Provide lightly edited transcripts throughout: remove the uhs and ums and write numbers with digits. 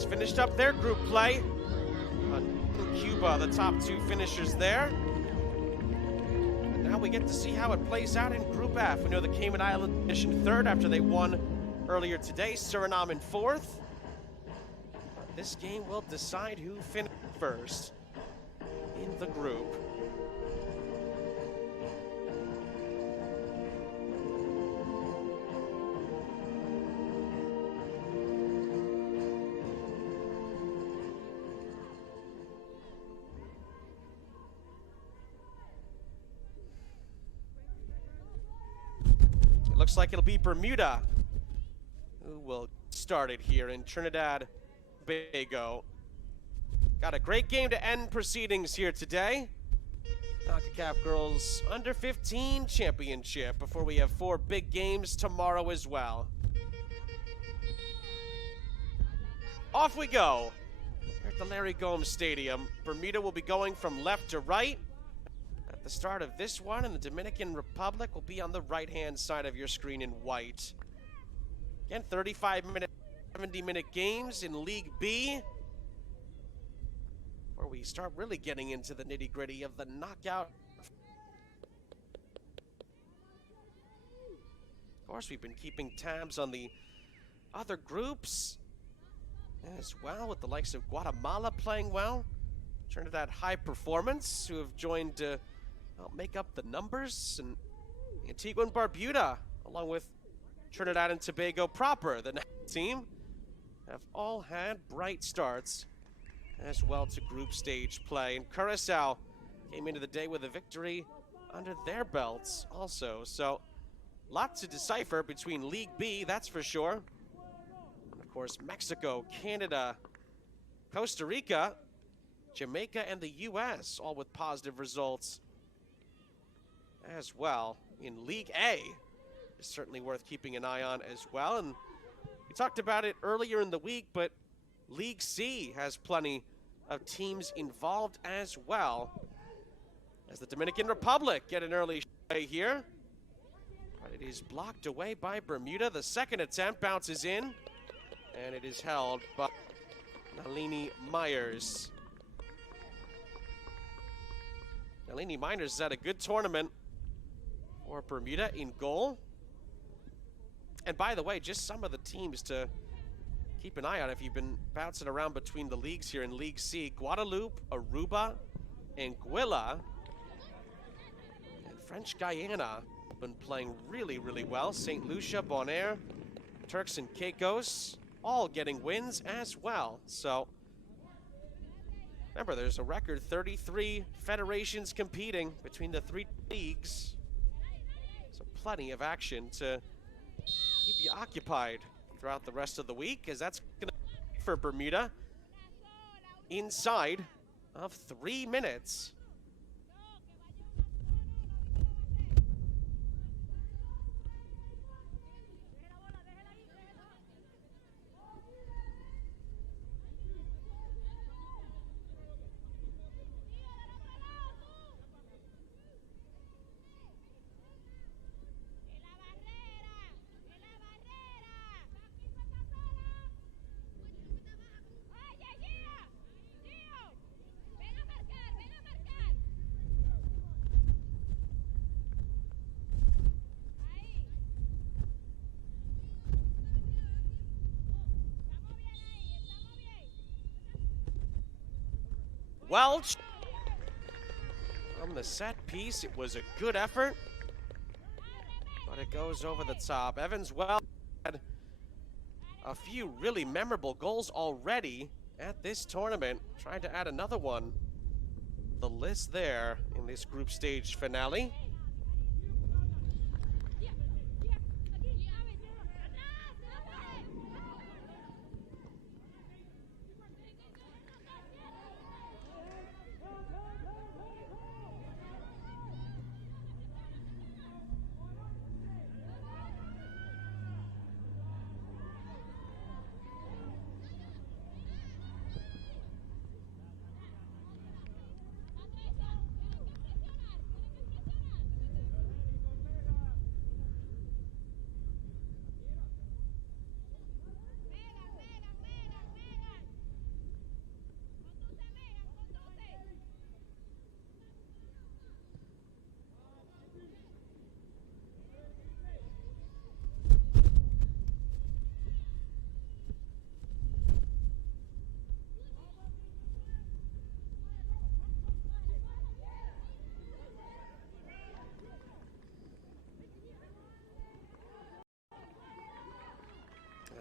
has finished up their group play. Cuba, the top two finishers there. And now we get to see how it plays out in Group F. We know the Cayman Islands finished third after they won earlier today. Suriname in fourth. This game will decide who finished first in the group. Looks like it'll be Bermuda who will start it here in Trinidad, Tobago. Got a great game to end proceedings here today. Concacaf Girls Under 15 Championship before we have 4 big games tomorrow as well. Off we go. Here at the Larry Gomes Stadium, Bermuda will be going from left to right. At the start of this one, and the Dominican Republic will be on the right-hand side of your screen in white. Again, 35-minute, 70-minute games in League B, where we start really getting into the nitty-gritty of the knockout. Of course, we've been keeping tabs on the other groups as well, with the likes of Guatemala playing well. Trinidad High Performance, who have joined to make up the numbers, and Antigua and Barbuda, along with Trinidad and Tobago proper, the next team, have all had bright starts as well to group stage play. And Curacao came into the day with a victory under their belts also. So, lots to decipher between League B, that's for sure. And of course, Mexico, Canada, Costa Rica, Jamaica, and the U.S., all with positive results as well. In League A, is certainly worth keeping an eye on as well. And we talked about it earlier in the week, but League C has plenty of teams involved as well, as the Dominican Republic get an early play here. But it is blocked away by Bermuda. The second attempt bounces in, and it is held by Nalini Myers. Nalini Myers has had a good tournament for Bermuda in goal. And by the way, just some of the teams to keep an eye on if you've been bouncing around between the leagues here in League C. Guadeloupe, Aruba, Anguilla, and French Guyana have been playing really, really well. St. Lucia, Bonaire, Turks and Caicos, all getting wins as well. So remember, there's a record 33 federations competing between the 3 leagues. So plenty of action to keep you occupied throughout the rest of the week, as that's going to be for Bermuda inside of 3 minutes. Welch on the set piece. It was a good effort, but it goes over the top. Evans Welch had a few really memorable goals already at this tournament. Trying to add another one. The list there in this group stage finale.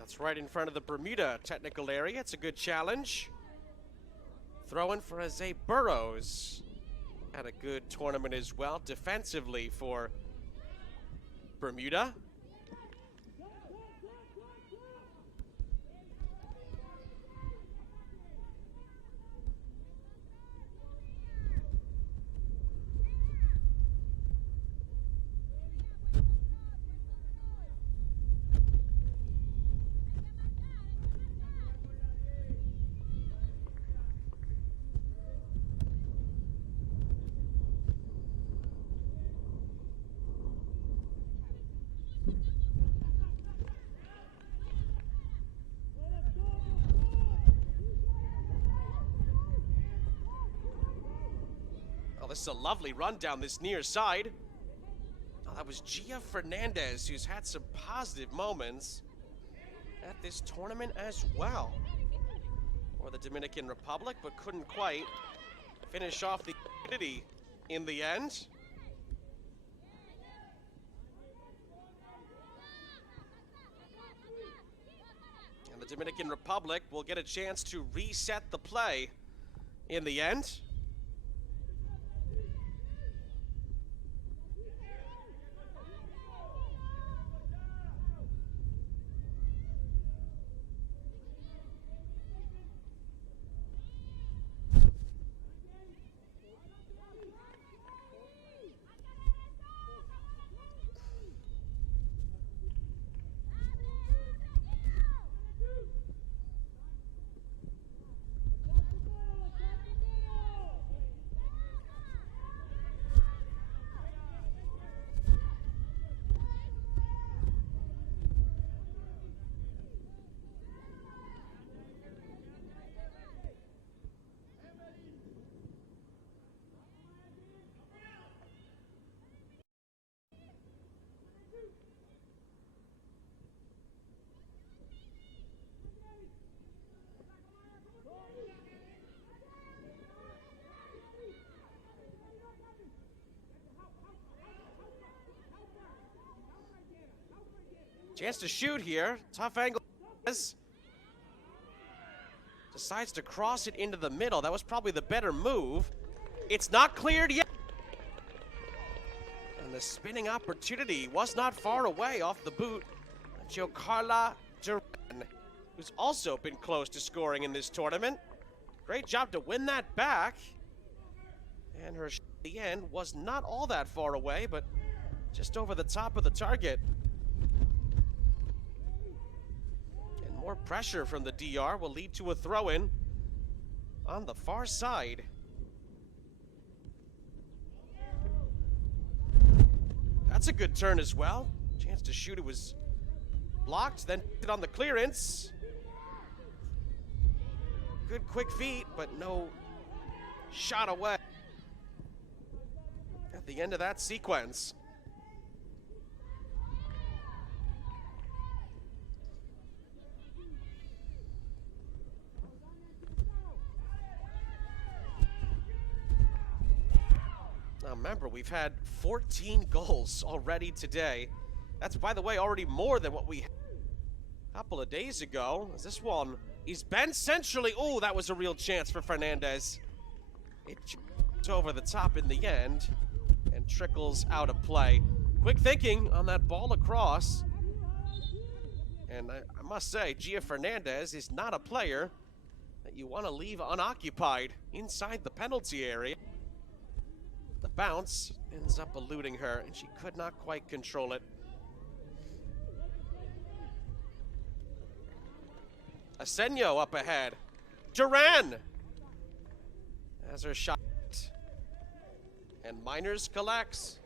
That's right in front of the Bermuda technical area. It's a good challenge. Throw-in for R-Zaneè Burrows. Had a good tournament as well defensively for Bermuda. This is a lovely run down this near side. Oh, that was Gia Fernandez, who's had some positive moments at this tournament as well. For the Dominican Republic, but couldn't quite finish off the unity in the end. And the Dominican Republic will get a chance to reset the play in the end. Chance to shoot here. Tough angle. Decides to cross it into the middle. That was probably the better move. It's not cleared yet. And the spinning opportunity was not far away off the boot of Giocarla Duran, who's also been close to scoring in this tournament. Great job to win that back. And her shot at the end was not all that far away, but just over the top of the target. More pressure from the DR will lead to a throw-in on the far side. That's a good turn as well. Chance to shoot, it was blocked, then it on the clearance. Good quick feet, but no shot away at the end of that sequence. Now remember, we've had 14 goals already today. That's, by the way, already more than what we had a couple of days ago. As this one, he's bent centrally. Oh, that was a real chance for Fernandez. It's over the top in the end and trickles out of play. Quick thinking on that ball across. And I must say, Gia Fernandez is not a player that you want to leave unoccupied inside the penalty area. The bounce ends up eluding her, and she could not quite control it. Asenio up ahead. Duran has her shot. And Miners collects.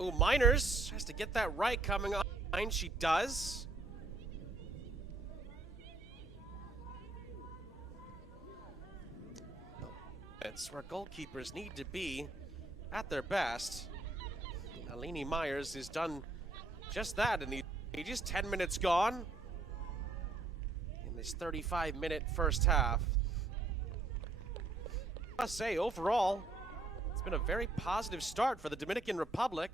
Ooh, Miners has to get that right coming on. She does. It's where goalkeepers need to be at their best. Aline Myers has done just that in the ages. 10 minutes gone in this 35-minute first half. I must say, overall, it's been a very positive start for the Dominican Republic.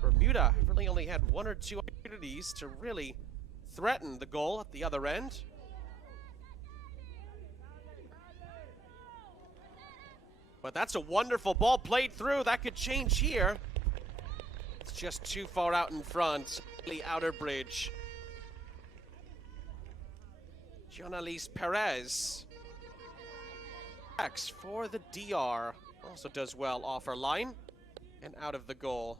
Bermuda really only had one or two opportunities to really threaten the goal at the other end. But that's a wonderful ball played through. That could change here. It's just too far out in front. The outer bridge. Jonalise Perez. X for the DR. Also does well off her line and out of the goal.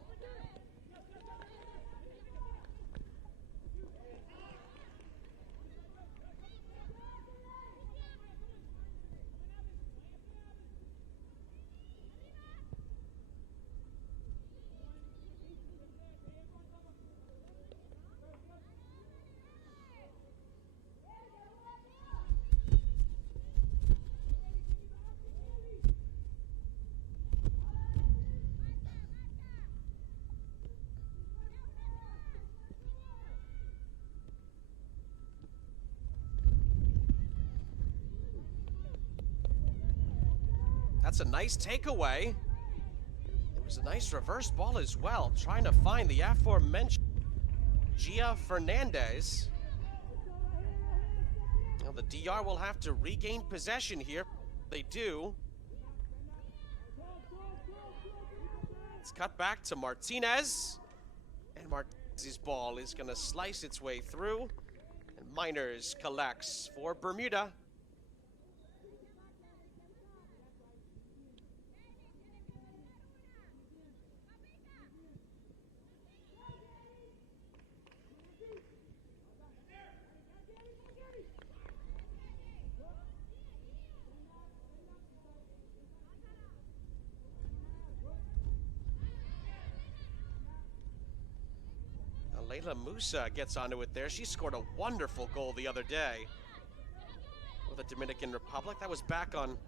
That's a nice takeaway. It was a nice reverse ball as well, trying to find the aforementioned Gia Fernandez. Now the DR will have to regain possession here. They do. It's cut back to Martinez. And Martinez's ball is going to slice its way through. And Miners collects for Bermuda. Leila Musa gets onto it there. She scored a wonderful goal the other day with the Dominican Republic. That was back on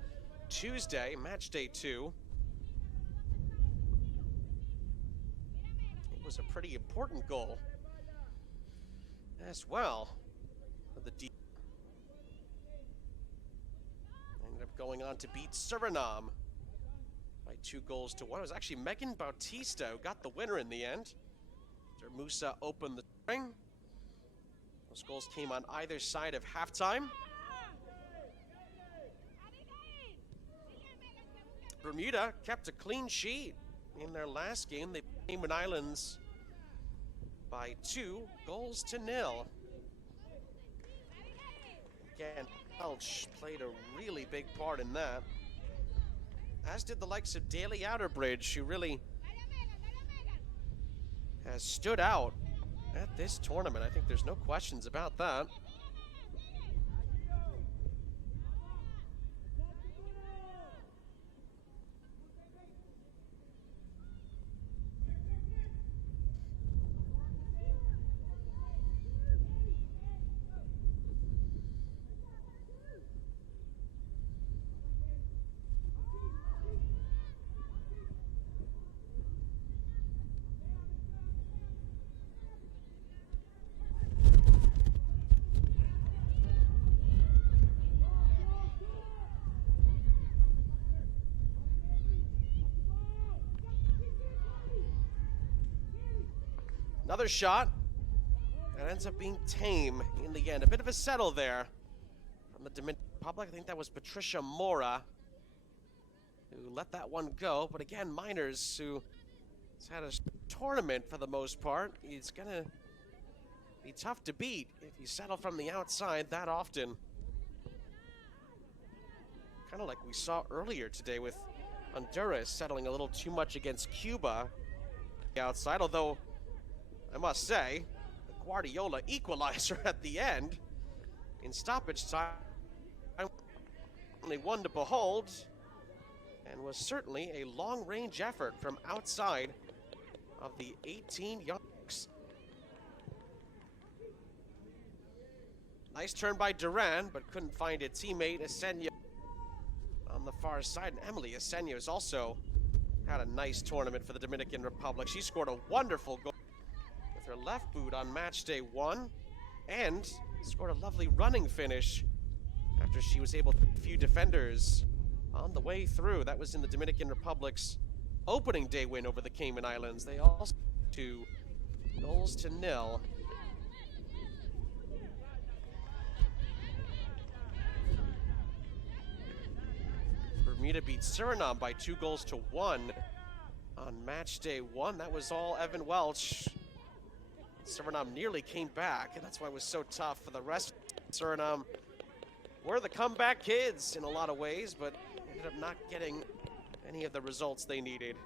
Tuesday, match day 2. It was a pretty important goal as well for the D. Ended up going on to beat Suriname by 2-1. It was actually Megan Bautista who got the winner in the end. Musa opened the string. Those goals came on either side of halftime. Bermuda kept a clean sheet in their last game. They beat Cayman Islands by 2-0. Again, Welch played a really big part in that, as did the likes of Daly Outerbridge, who really has stood out at this tournament. I think there's no questions about that. Another shot that ends up being tame in the end. A bit of a settle there from the Dominican Republic. I think that was Patricia Mora who let that one go. But again, Miners, who has had a tournament for the most part, he's going to be tough to beat if you settle from the outside that often. Kind of like we saw earlier today with Honduras settling a little too much against Cuba outside, although I must say, the Guardiola equalizer at the end in stoppage time, only one to behold, and was certainly a long-range effort from outside of the 18 yards. Nice turn by Duran, but couldn't find a teammate. R-Zaneè on the far side. And Emily R-Zaneè has also had a nice tournament for the Dominican Republic. She scored a wonderful goal with her left boot on match day 1 and scored a lovely running finish after she was able to hit a few defenders on the way through. That was in the Dominican Republic's opening day win over the Cayman Islands. They also 2-0. Bermuda beat Suriname by 2-1 on match day 1. That was all Evan Welch. Suriname nearly came back, and that's why it was so tough for the rest of Suriname. Were the comeback kids in a lot of ways, but ended up not getting any of the results they needed.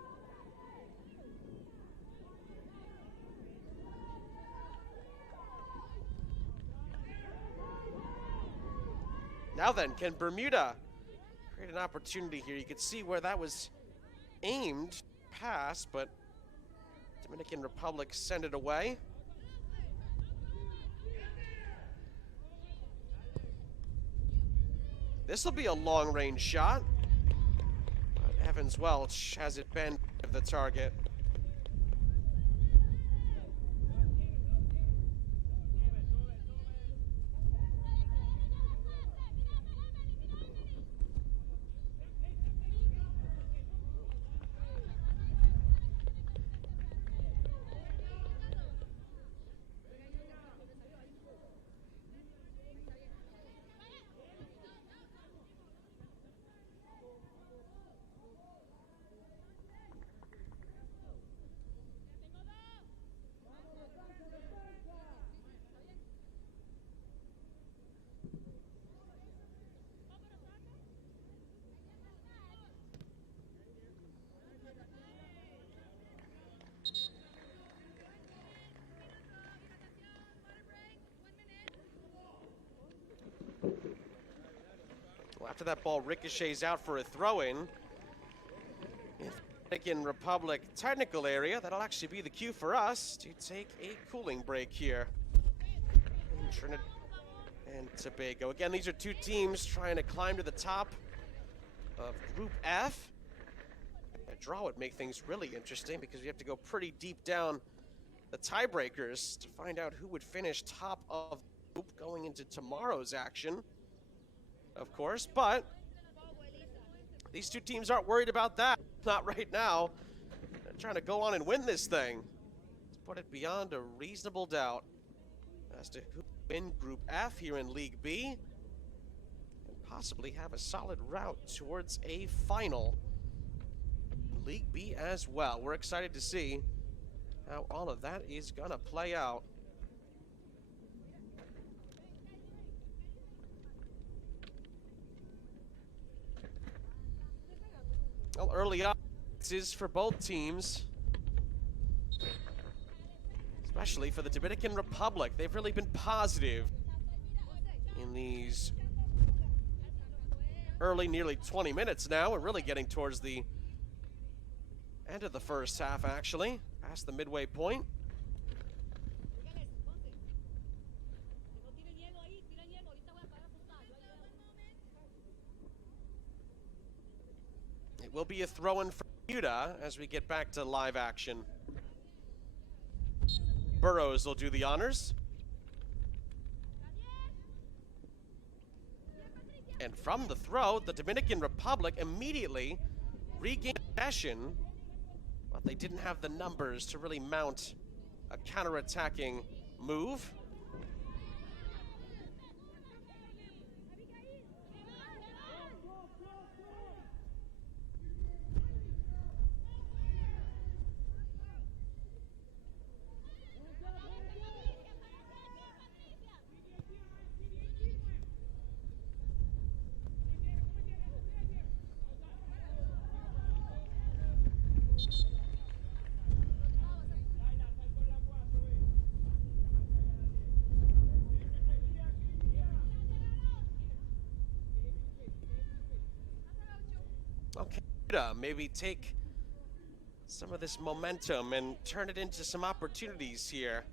Now then, can Bermuda create an opportunity here? You can see where that was aimed pass, but Dominican Republic sent it away. This will be a long-range shot. But Evans Welch has it bent of the target. Well, after that ball ricochets out for a throw-in, in the Dominican Republic technical area, that'll actually be the cue for us to take a cooling break here in Trinidad and Tobago. Again, these are two teams trying to climb to the top of Group F. A draw would make things really interesting because we have to go pretty deep down the tiebreakers to find out who would finish top of the group going into tomorrow's action, of course, but these two teams aren't worried about that. Not right now. They're trying to go on and win this thing. Let's put it beyond a reasonable doubt as to who will win Group F here in League B and possibly have a solid route towards a final in League B as well. We're excited to see how all of that is gonna play out. Well, early on, this is for both teams, especially for the Dominican Republic. They've really been positive in these early, nearly 20 minutes now. We're really getting towards the end of the first half, actually, past the midway point. Will be a throw-in for Bermuda as we get back to live action. Burrows will do the honors. And from the throw, the Dominican Republic immediately regained possession, but they didn't have the numbers to really mount a counter-attacking move. Okay, maybe take some of this momentum and turn it into some opportunities here.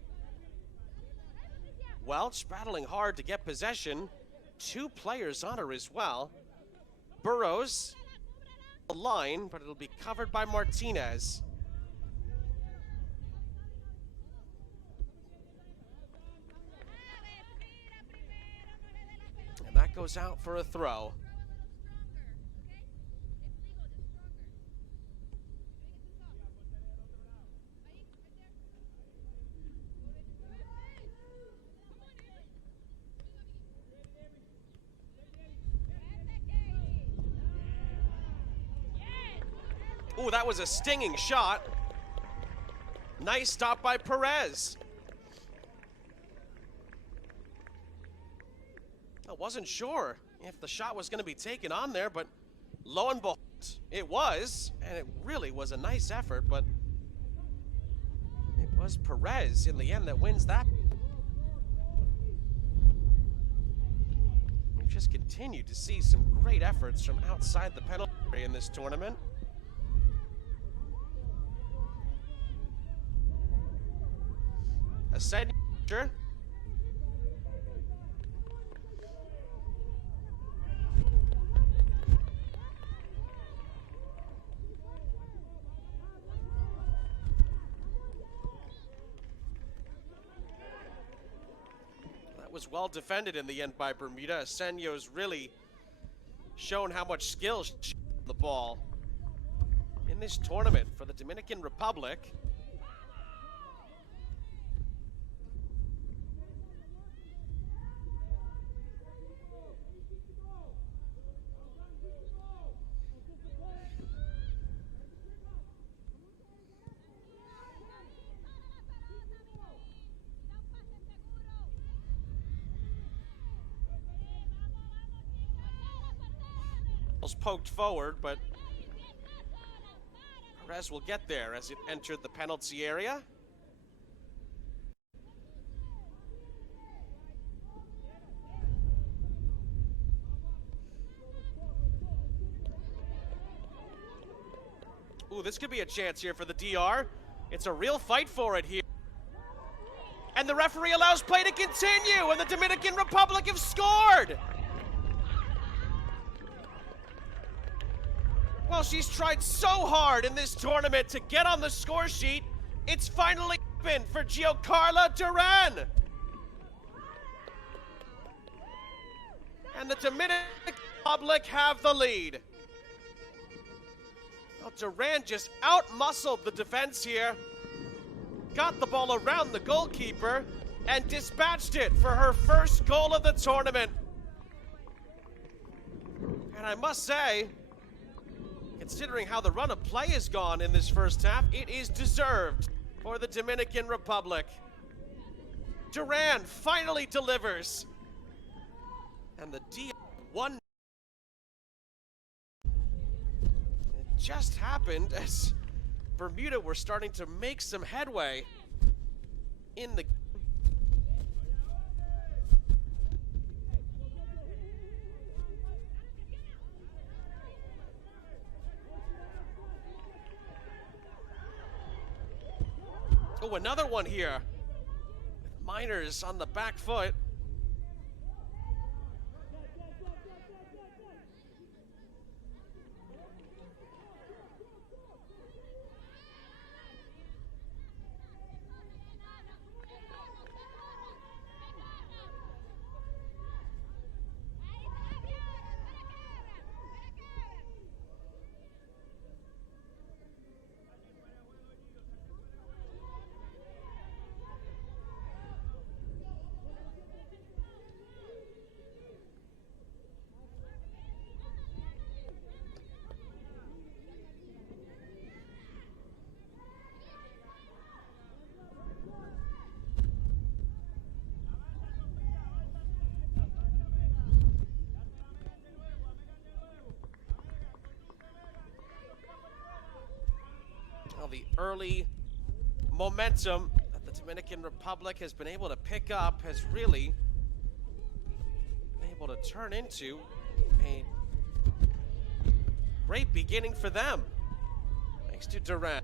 Welch battling hard to get possession. 2 players on her as well. Burrows, the line, but it'll be covered by Martinez. And that goes out for a throw. Ooh, that was a stinging shot. Nice stop by Perez. I wasn't sure if the shot was going to be taken on there, but lo and behold, it was. And it really was a nice effort, but it was Perez in the end that wins that. We've just continued to see some great efforts from outside the penalty area in this tournament. R-Zaneè. That was well defended in the end by Bermuda. R-Zaneè's really shown how much skill she has on the ball in this tournament for the Dominican Republic. Poked forward, but Perez will get there as it entered the penalty area. Ooh, this could be a chance here for the DR. It's a real fight for it here. And the referee allows play to continue, and the Dominican Republic have scored! Well, she's tried so hard in this tournament to get on the score sheet. It's finally happened for Giancarla Duran. And the Dominican Republic have the lead. Well, Duran just out-muscled the defense here. Got the ball around the goalkeeper and dispatched it for her first goal of the tournament. And I must say, considering how the run of play has gone in this first half, it is deserved for the Dominican Republic. Duran finally delivers. And the D won. It just happened as Bermuda were starting to make some headway in the Oh, another one here. Miners on the back foot. The early momentum that the Dominican Republic has been able to pick up has really been able to turn into a great beginning for them. Thanks to Duran.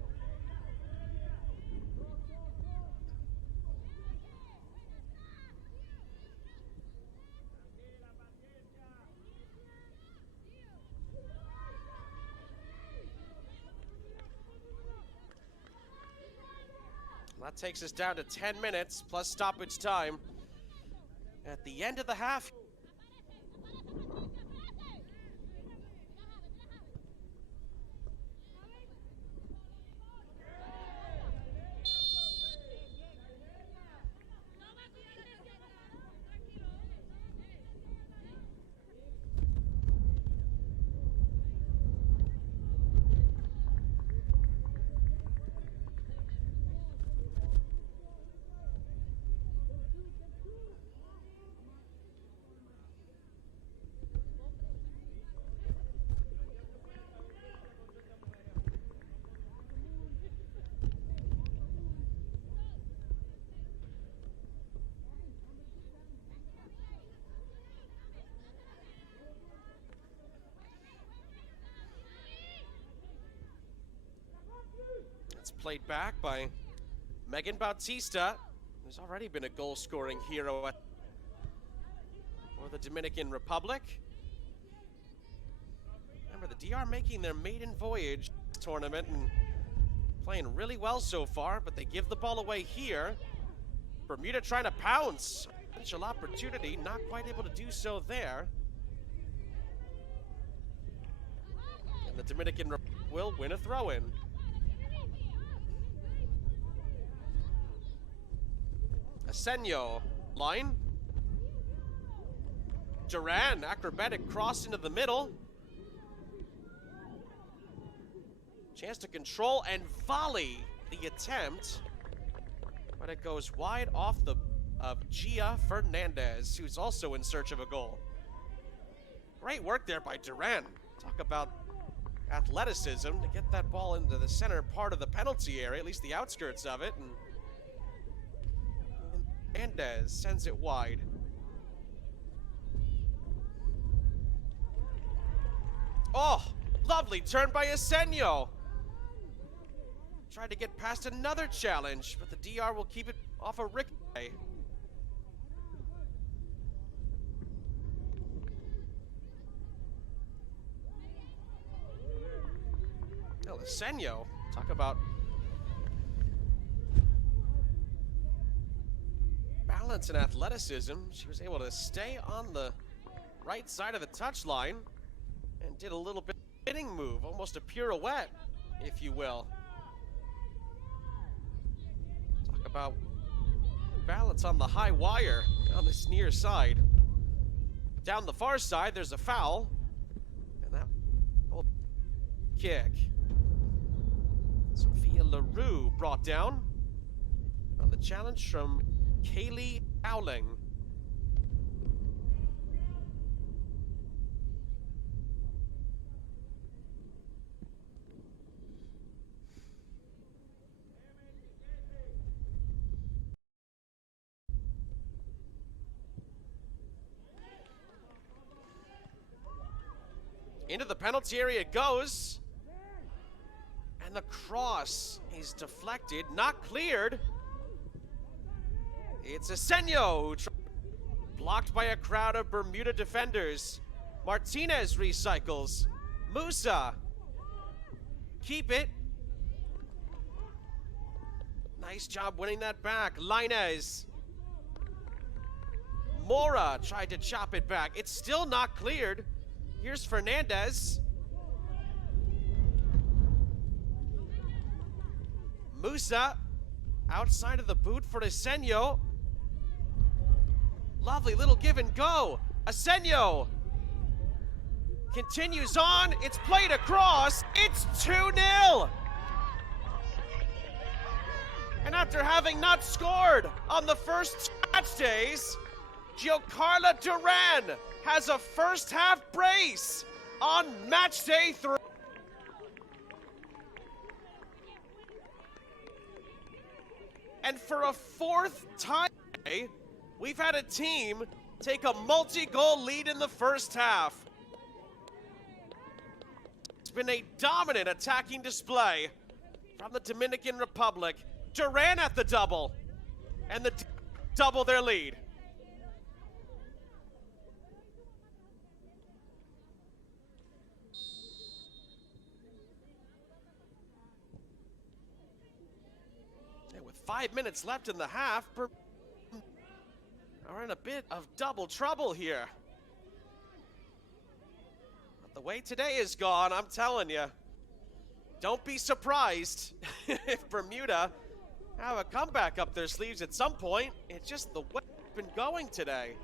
That takes us down to 10 minutes plus stoppage time at the end of the half. It's played back by Megan Bautista, who's already been a goal-scoring hero for the Dominican Republic. Remember, the DR making their maiden voyage tournament and playing really well so far, but they give the ball away here. Bermuda trying to pounce. Potential opportunity, not quite able to do so there. And the Dominican will win a throw-in. R-Zaneè line. Duran, acrobatic cross into the middle. Chance to control and volley the attempt. But it goes wide off of Gia Fernandez, who's also in search of a goal. Great work there by Duran. Talk about athleticism to get that ball into the center part of the penalty area, at least the outskirts of it. And Fernandez sends it wide. Oh, lovely turn by R-Zaneè. Tried to get past another challenge, but the DR will keep it off a ricochet. Oh, R-Zaneè, talk about balance and athleticism. She was able to stay on the right side of the touchline and did a little bit of a spinning move, almost a pirouette, if you will. Talk about balance on the high wire on this near side. Down the far side, there's a foul, and that will kick. Sophia LaRue brought down on the challenge from Kaylee Howling. Into the penalty area it goes. And the cross is deflected, not cleared. It's R-Zaneè, blocked by a crowd of Bermuda defenders. Martinez recycles. Musa. Keep it. Nice job winning that back. Linez. Mora tried to chop it back. It's still not cleared. Here's Fernandez. Musa outside of the boot for R-Zaneè. Lovely little give and go. R-Zaneè continues on. It's played across. It's 2-0. And after having not scored on the first match days, Giocarla Duran has a first half brace on match day 3. And for a fourth time today, we've had a team take a multi-goal lead in the first half. It's been a dominant attacking display from the Dominican Republic. Duran at the double, and the double their lead. 5 minutes left in the half. Are in a bit of double trouble here. But the way today is gone, I'm telling you, don't be surprised if Bermuda have a comeback up their sleeves at some point. It's just the way it's been going today.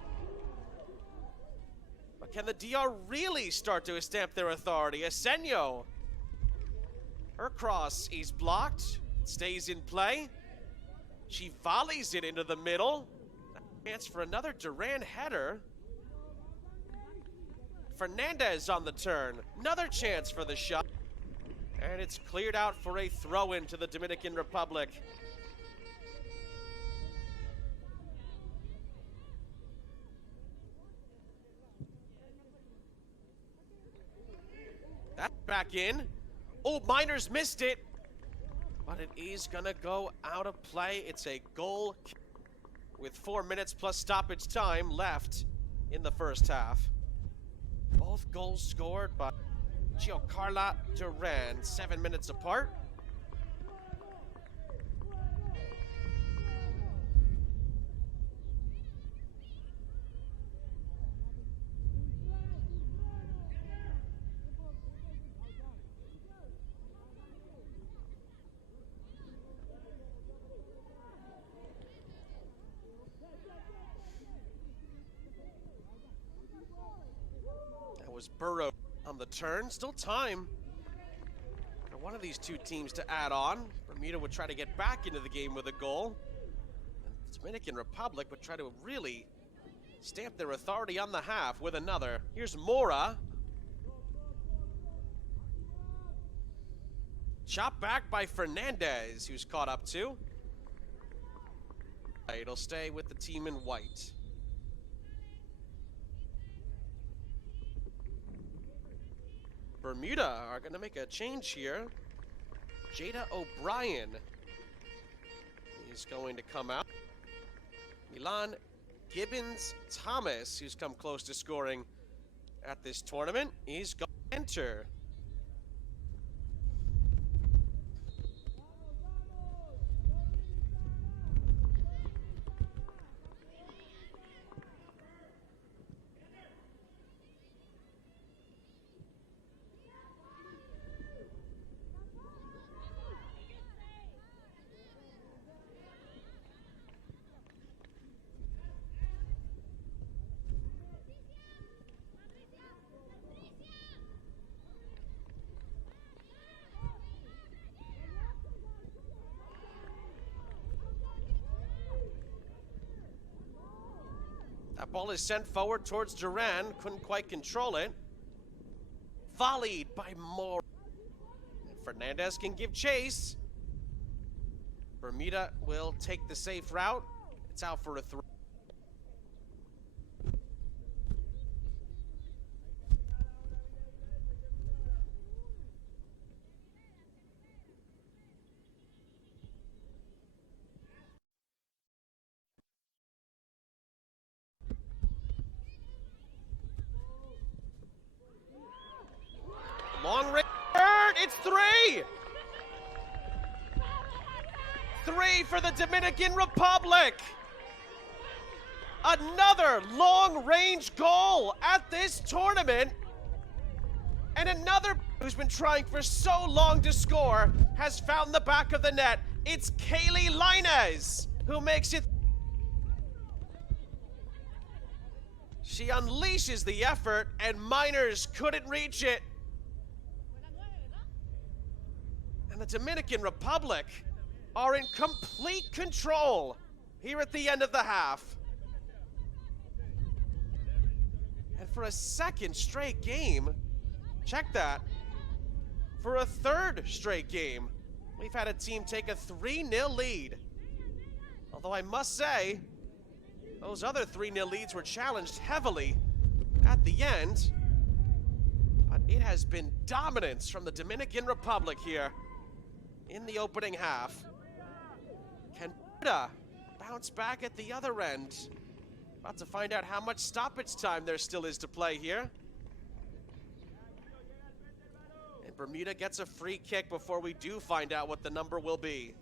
But can the DR really start to stamp their authority? R-Zaneè. Her cross is blocked, stays in play. She volleys it into the middle. Chance for another Duran header. Fernandez on the turn. Another chance for the shot. And it's cleared out for a throw-in to the Dominican Republic. That's back in. Oh, Miners missed it. But it is gonna go out of play. It's a goal with 4 minutes plus stoppage time left in the first half. Both goals scored by Giancarlo Duran, 7 minutes apart. Was Burrow on the turn. Still time for one of these two teams to add on. Bermuda would try to get back into the game with a goal. And the Dominican Republic would try to really stamp their authority on the half with another. Here's Mora. Chopped back by Fernandez, who's caught up too. It'll stay with the team in white. Bermuda are going to make a change here. Jada O'Brien is going to come out. Milan Gibbons-Thomas, who's come close to scoring at this tournament, is going to enter. That ball is sent forward towards Duran. Couldn't quite control it. Volleyed by Moore. Fernandez can give chase. Bermuda will take the safe route. It's out for a throw. Long range, it's three! Three for the Dominican Republic! Another long-range goal at this tournament! And another who's been trying for so long to score has found the back of the net. It's Kaylee Linez who makes it. She unleashes the effort and Miners couldn't reach it. And the Dominican Republic are in complete control here at the end of the half. And for a second straight game, check that, for a third straight game, we've had a team take a 3-0 lead. Although I must say, those other 3-0 leads were challenged heavily at the end. But it has been dominance from the Dominican Republic here in the opening half. Can Bermuda bounce back at the other end? About to find out how much stoppage time there still is to play here. And Bermuda gets a free kick before we do find out what the number will be.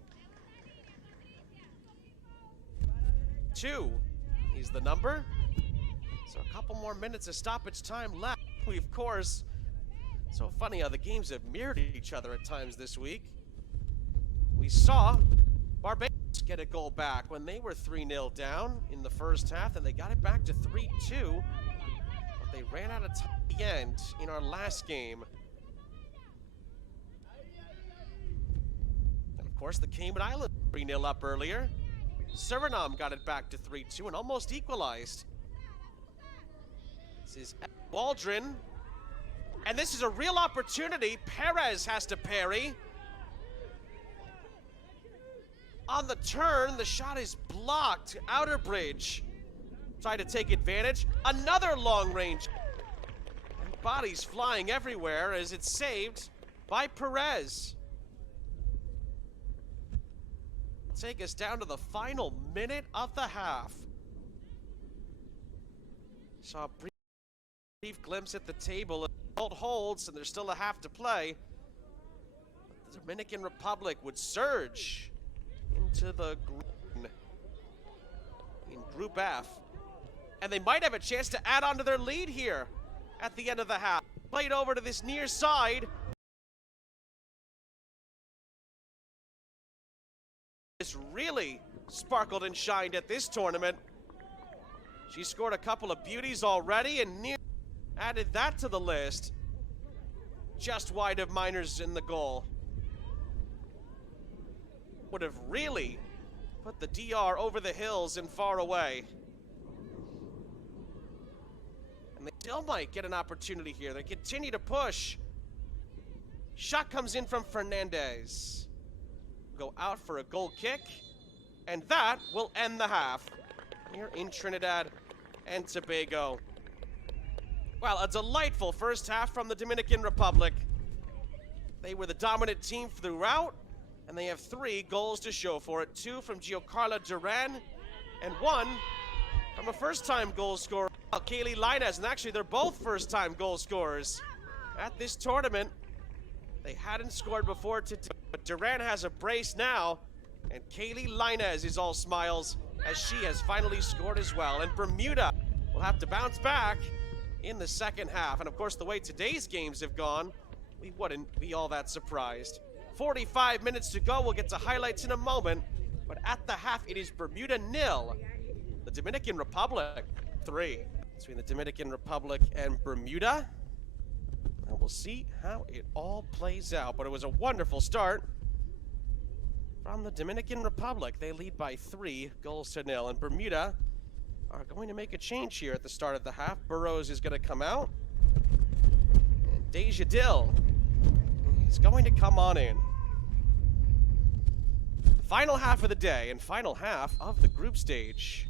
2 is the number. So a couple more minutes of stoppage time left. We, of course, so funny how the games have mirrored each other at times this week. We saw Barbados get a goal back when they were 3-0 down in the first half, and they got it back to 3-2. But they ran out of time at the end in our last game. And of course, the Cayman Islands 3-0 up earlier. Suriname got it back to 3-2 and almost equalized. This is Waldron. And this is a real opportunity. Perez has to parry. On the turn, the shot is blocked. Outer bridge. Trying to take advantage. Another long range. And bodies flying everywhere as it's saved by Perez. Take us down to the final minute of the half. Saw a brief glimpse at the table. It holds, and there's still a half to play. But the Dominican Republic would surge into the green in Group F. And they might have a chance to add on to their lead here at the end of the half. Played over to this near side. It's really sparkled and shined at this tournament. She scored a couple of beauties already and near added that to the list. Just wide of Miners in the goal. Would have really put the DR over the hills and far away. And they still might get an opportunity here. They continue to push. Shot comes in from Fernandez. Go out for a goal kick. And that will end the half here in Trinidad and Tobago. Well, a delightful first half from the Dominican Republic. They were the dominant team throughout, and they have 3 goals to show for it. 2 from Giancarlo Duran, and 1 from a first-time goal scorer, Kaylee Linez. And actually, they're both first-time goal scorers at this tournament. They hadn't scored before today, but Duran has a brace now, and Kaylee Linez is all smiles as she has finally scored as well. And Bermuda will have to bounce back in the second half. And of course, the way today's games have gone, we wouldn't be all that surprised. 45 minutes to go. We'll get to highlights in a moment. But at the half, it is Bermuda 0. The Dominican Republic 3. Between the Dominican Republic and Bermuda. And we'll see how it all plays out. But it was a wonderful start from the Dominican Republic. They lead by 3-0. And Bermuda are going to make a change here at the start of the half. Burrows is going to come out. And Deja Dill is going to come on in. Final half of the day and final half of the group stage.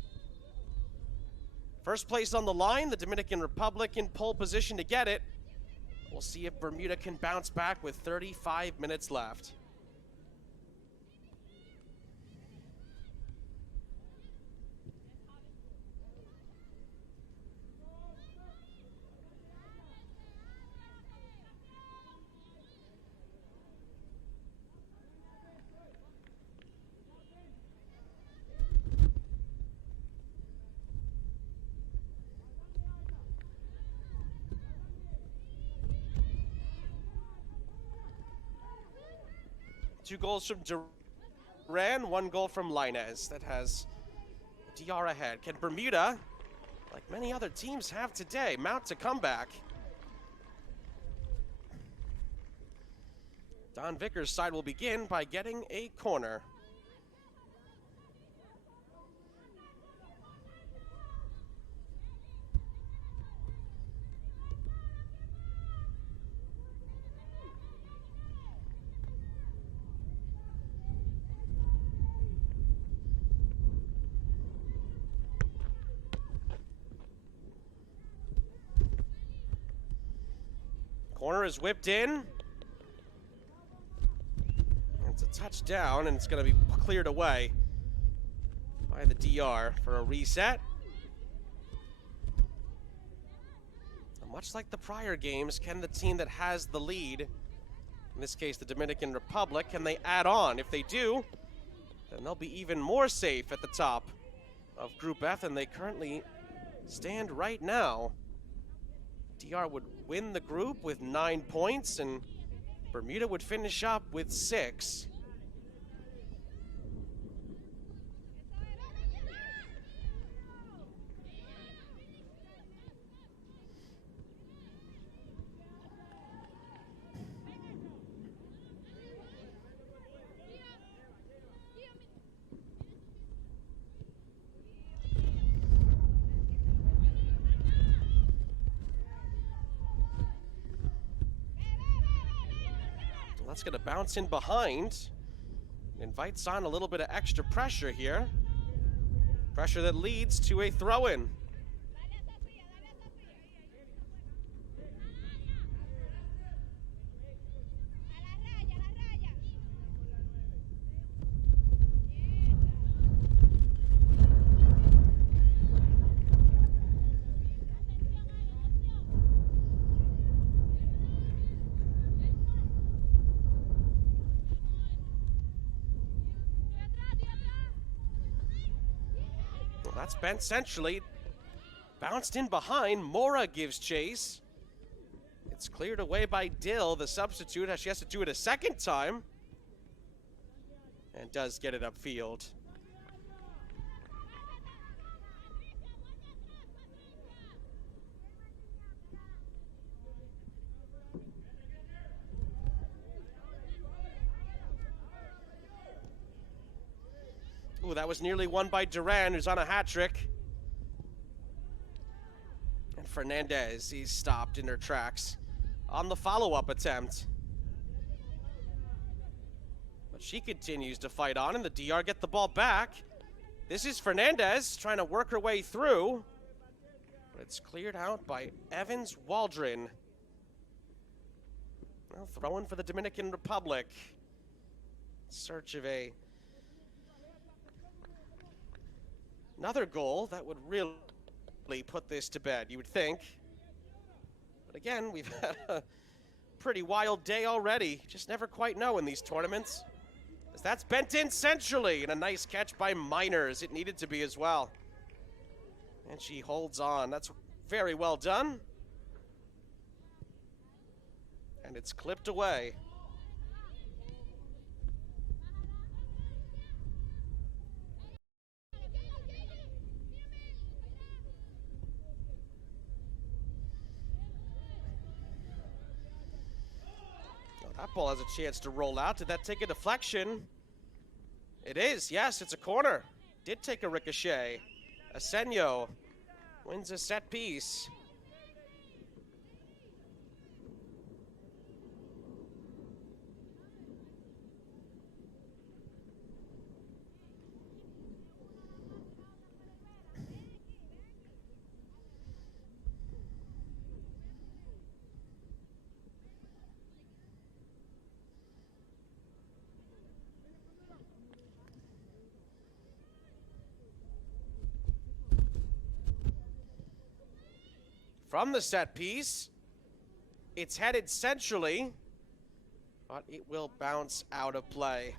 First place on the line, the Dominican Republic in pole position to get it. We'll see if Bermuda can bounce back with 35 minutes left. Two goals from Duran, 1 goal from Linez. That has DR ahead. Can Bermuda, like many other teams have today, mount a comeback? Don Vickers' side will begin by getting a corner. Corner is whipped in. It's a touchdown, and it's going to be cleared away by the DR for a reset. And much like the prior games, can the team that has the lead, in this case the Dominican Republic, can they add on? If they do, then they'll be even more safe at the top of Group F, and they currently stand right now. DR would win the group with 9 points, and Bermuda would finish up with 6. That's going to bounce in behind. Invites on a little bit of extra pressure here. Pressure that leads to a throw-in. That's bent centrally. Bounced in behind. Mora gives chase. It's cleared away by Dill, the substitute. She has to do it a second time. And does get it upfield. Ooh, that was nearly won by Duran, who's on a hat trick. And Fernandez, he's stopped in her tracks on the follow-up attempt. But she continues to fight on, and the DR get the ball back. This is Fernandez trying to work her way through. But it's cleared out by Evans Waldron. Well, throwing for the Dominican Republic. Search of another goal that would really put this to bed, you would think. But again, we've had a pretty wild day already. Just never quite know in these tournaments. As that's bent in centrally, and a nice catch by Miners. It needed to be as well. And she holds on. That's very well done. And it's clipped away. That ball has a chance to roll out. Did that take a deflection? It is, yes, it's a corner. Did take a ricochet. Asenio wins a set piece. From the set piece, it's headed centrally, but it will bounce out of play.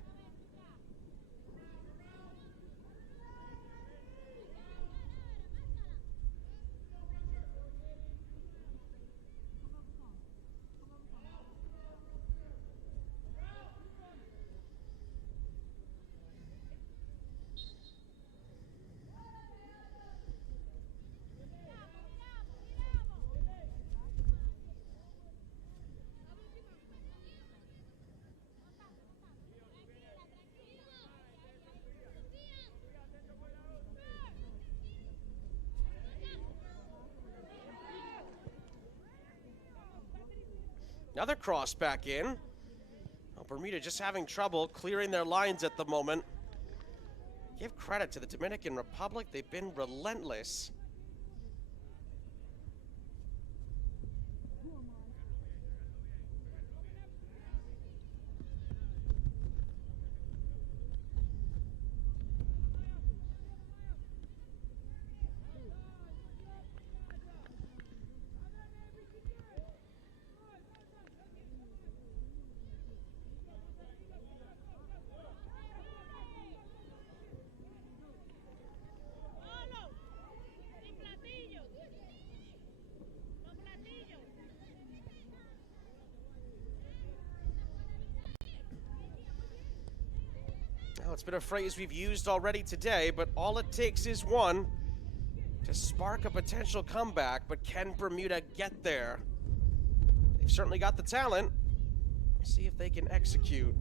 Another cross back in. Oh, Bermuda just having trouble clearing their lines at the moment. Give credit to the Dominican Republic. They've been relentless. Well, it's been a phrase we've used already today, but all it takes is one to spark a potential comeback. But can Bermuda get there? They've certainly got the talent. Let's see if they can execute.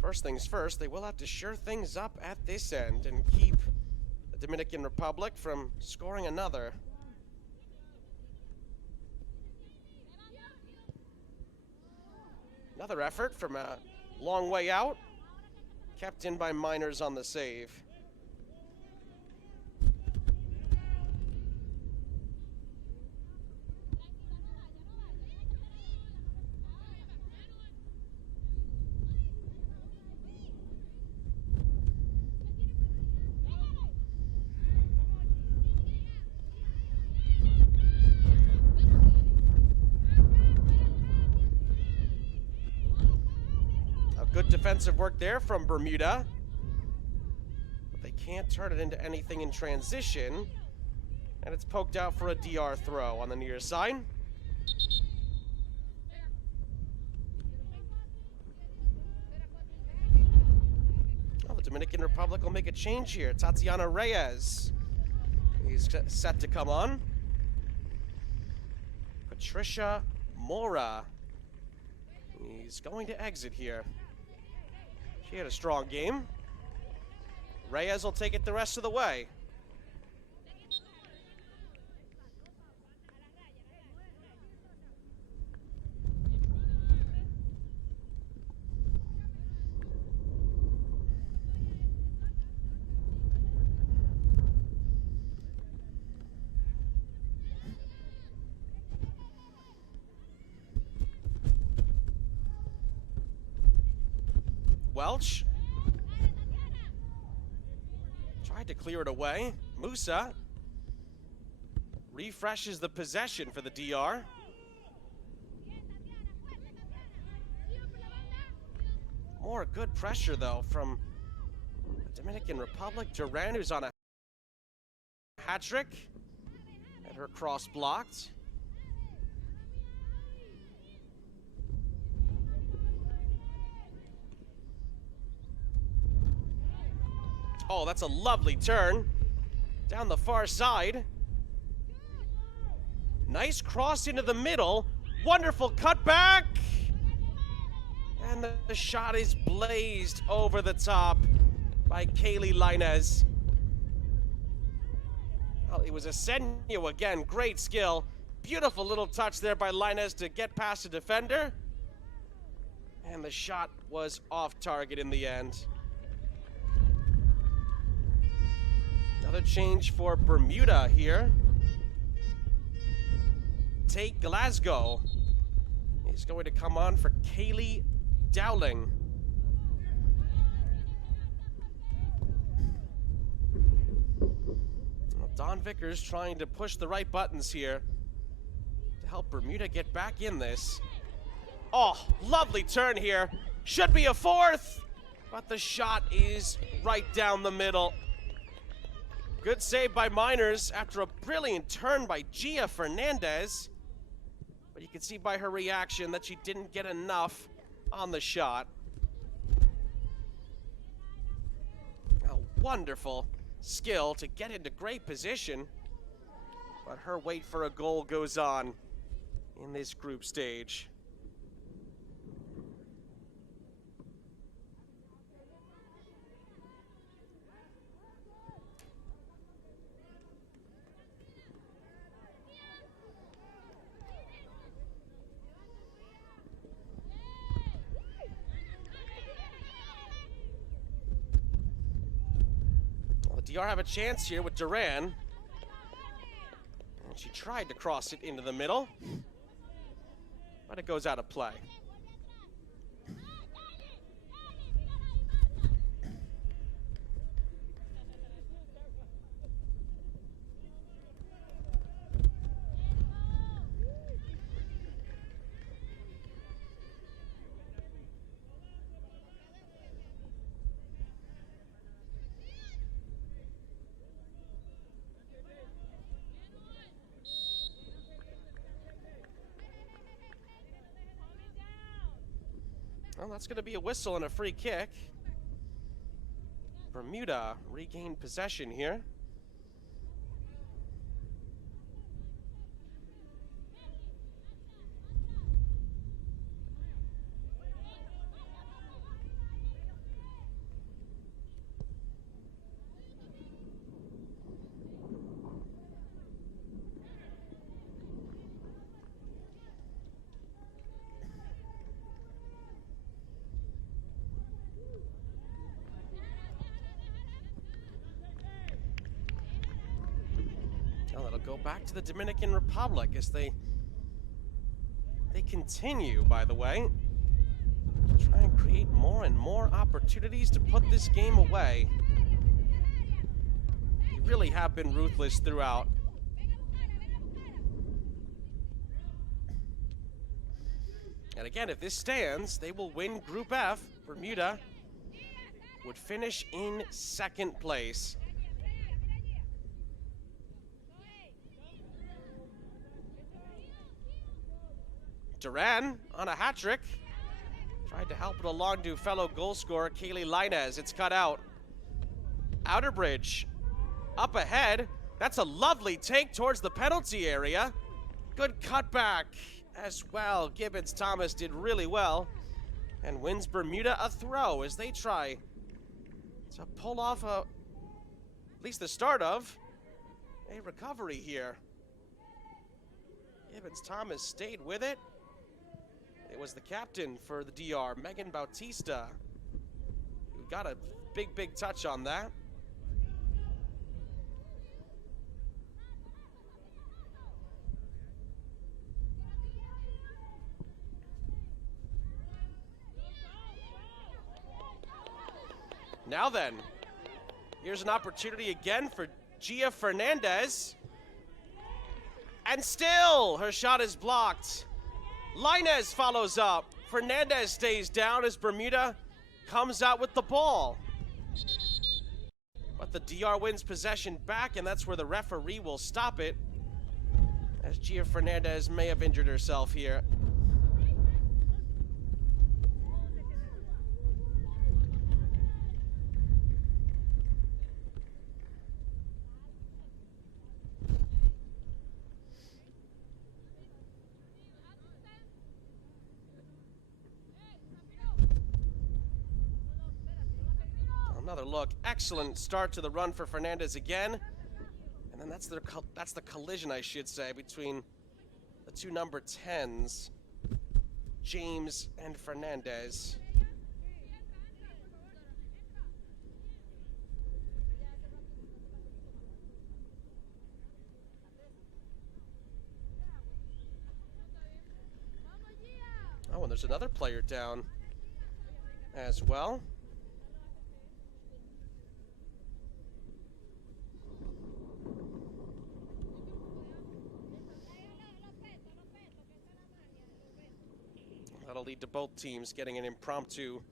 First things first, they will have to sure things up at this end and keep the Dominican Republic from scoring another. Another effort from a long way out, kept in by Miners on the save. Good defensive work there from Bermuda. But they can't turn it into anything in transition. And it's poked out for a DR throw on the near side. Well, the Dominican Republic will make a change here. Tatiana Reyes. He's set to come on. Patricia Mora. He's going to exit here. She had a strong game. Reyes will take it the rest of the way. Welch tried to clear it away. Musa refreshes the possession for the DR. More good pressure, though, from the Dominican Republic. Duran, who's on a hat trick, had her cross blocked. Oh, that's a lovely turn down the far side. Nice cross into the middle. Wonderful cutback. And the shot is blazed over the top by Kaylee Linez. Well, it was Asenio again. Great skill. Beautiful little touch there by Linez to get past a defender. And the shot was off target in the end. Another change for Bermuda here. Tate Glasgow is going to come on for Kaylee Dowling. Well, Don Vickers trying to push the right buttons here to help Bermuda get back in this. Oh, lovely turn here. Should be a fourth, but the shot is right down the middle. Good save by Miners after a brilliant turn by Gia Fernandez. But you can see by her reaction that she didn't get enough on the shot. A wonderful skill to get into great position. But her wait for a goal goes on in this group stage. DR have a chance here with Duran. And she tried to cross it into the middle, but it goes out of play. Well, that's going to be a whistle and a free kick. Bermuda regained possession here. That'll go back to the Dominican Republic as they continue, by the way, to try and create more and more opportunities to put this game away. They really have been ruthless throughout. And again, if this stands, they will win Group F. Bermuda would finish in second place. Duran on a hat trick. Tried to help it along to fellow goal scorer Kaylee Linez. It's cut out. Outerbridge up ahead. That's a lovely take towards the penalty area. Good cutback as well. Gibbons Thomas did really well and wins Bermuda a throw as they try to pull off at least the start of a recovery here. Gibbons Thomas stayed with it. It was the captain for the DR, Megan Bautista, who got a big touch on that. Now then, here's an opportunity again for Gia Fernandez. And still, her shot is blocked. Linez follows up. Fernandez stays down as Bermuda comes out with the ball. But the DR wins possession back, and that's where the referee will stop it, as Gia Fernandez may have injured herself here. Another look. Excellent start to the run for Fernandez again. And then that's the collision, I should say, between the two number 10s, James and Fernandez. Oh, and there's another player down as well. That'll lead to both teams getting an impromptu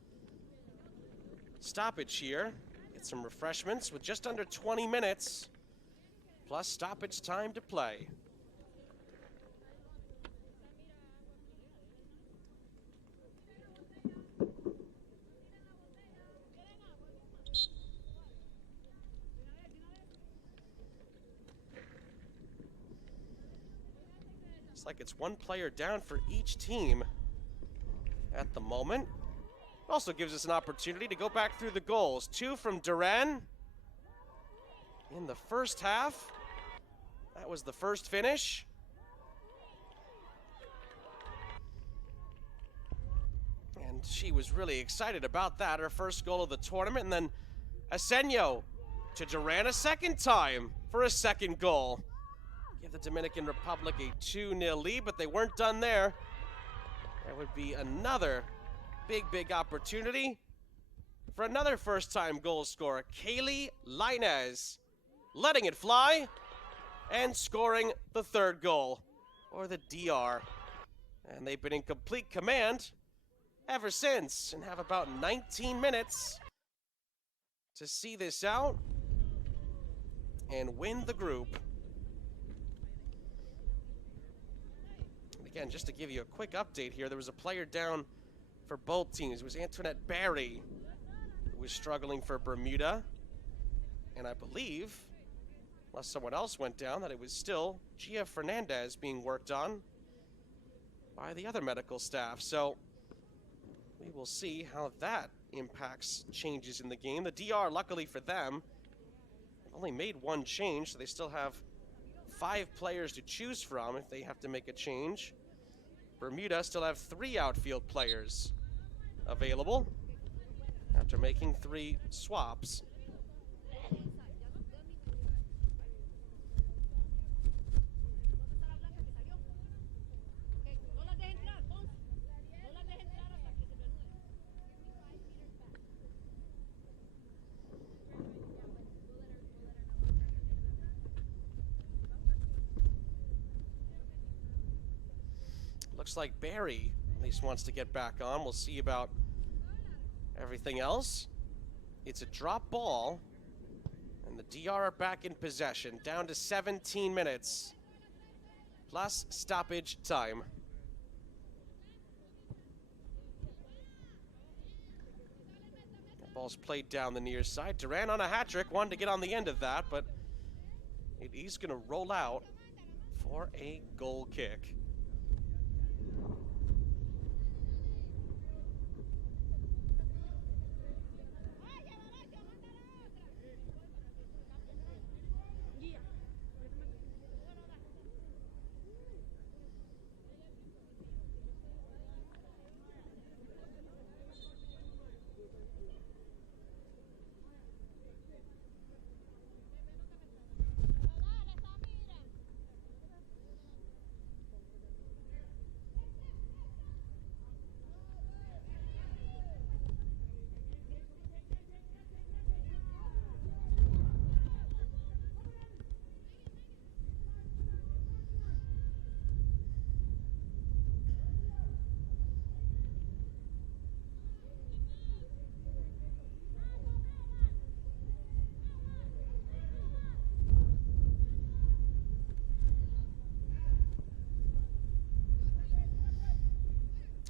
stoppage here. Get some refreshments with just under 20 minutes, plus stoppage time to play. It's like it's one player down for each team at the moment. It also gives us an opportunity to go back through the goals. 2 from Duran in the first half. That was the first finish. And she was really excited about that, her first goal of the tournament. And then Asenio to Duran a second time for a second goal. Give the Dominican Republic a 2-0 lead, but they weren't done there. There would be another big opportunity for another first-time goal scorer, Kaylee Linez, letting it fly and scoring the third goal for the DR. And they've been in complete command ever since and have about 19 minutes to see this out and win the group. Again, just to give you a quick update here, there was a player down for both teams. It was Antoinette Barry who was struggling for Bermuda. And I believe, unless someone else went down, that it was still Gia Fernandez being worked on by the other medical staff. So we will see how that impacts changes in the game. The DR, luckily for them, only made one change, so they still have 5 players to choose from if they have to make a change. Bermuda still have 3 outfield players available after making 3 swaps. Looks like Barry at least wants to get back on. We'll see about everything else. It's a drop ball, and the DR are back in possession, down to 17 minutes, plus stoppage time. That ball's played down the near side. Duran on a hat trick, wanted to get on the end of that, but it is going to roll out for a goal kick.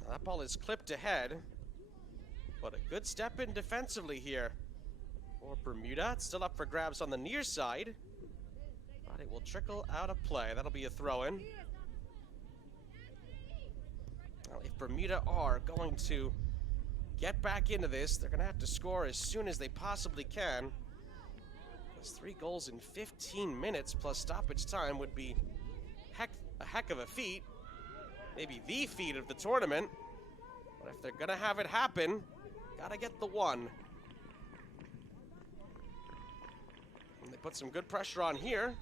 That ball is clipped ahead, but a good step in defensively here for Bermuda. It's still up for grabs on the near side, but it will trickle out of play. That'll be a throw-in. Now, if Bermuda are going to get back into this, they're going to have to score as soon as they possibly can. Those 3 goals in 15 minutes plus stoppage time would be a heck of a feat. Maybe the feat of the tournament. But if they're going to have it happen, got to get the 1. And they put some good pressure on here.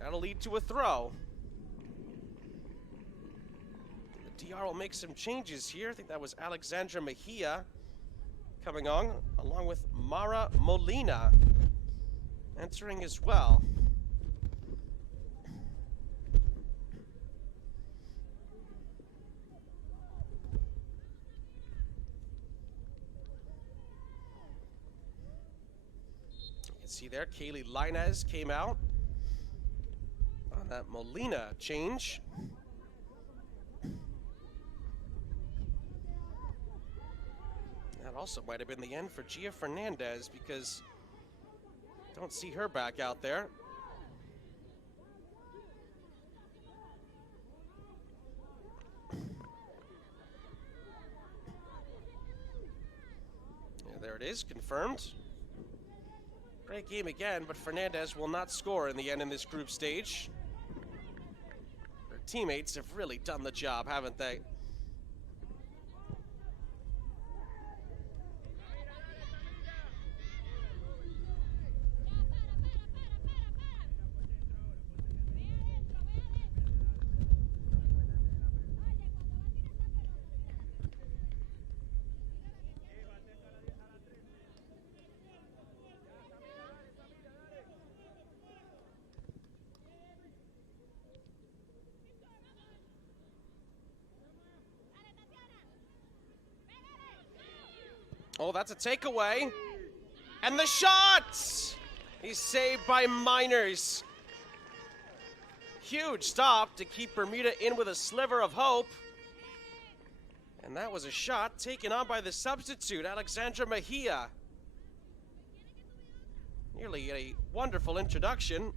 That'll lead to a throw. The DR will make some changes here. I think that was Alexandra Mejia coming on, along with Mara Molina entering as well. See there, Kaylee Linez came out on that Molina change. That also might have been the end for Gia Fernandez because don't see her back out there. Yeah, there it is, confirmed. Great game again, but Fernandez will not score in the end in this group stage. Her teammates have really done the job, haven't they? Oh, that's a takeaway. And the shot! He's saved by Miners. Huge stop to keep Bermuda in with a sliver of hope. And that was a shot taken on by the substitute, Alexandra Mejia. Nearly a wonderful introduction.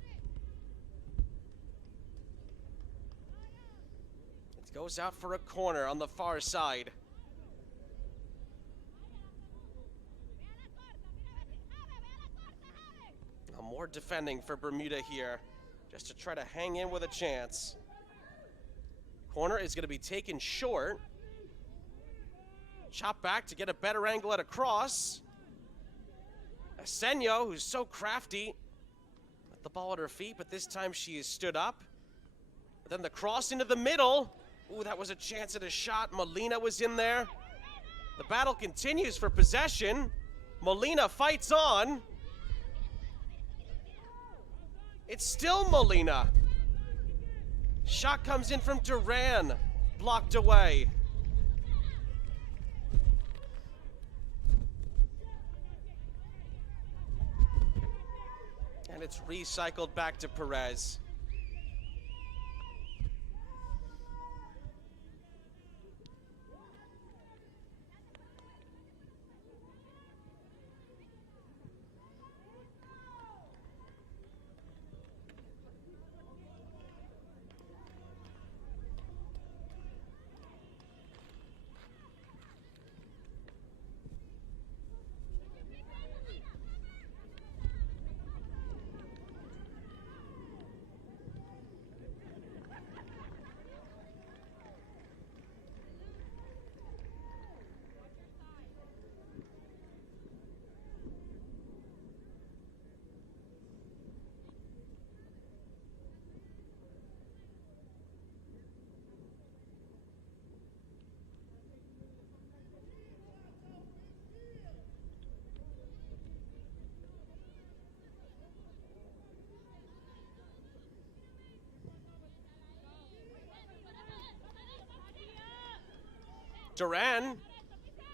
It goes out for a corner on the far side. Now more defending for Bermuda here, just to try to hang in with a chance. Corner is going to be taken short. Chop back to get a better angle at a cross. R-Zaneè, who's so crafty, with the ball at her feet, but this time she is stood up. But then the cross into the middle. Ooh, that was a chance at a shot. Molina was in there. The battle continues for possession. Molina fights on. It's still Molina. Shot comes in from Duran, blocked away. And it's recycled back to Perez. Duran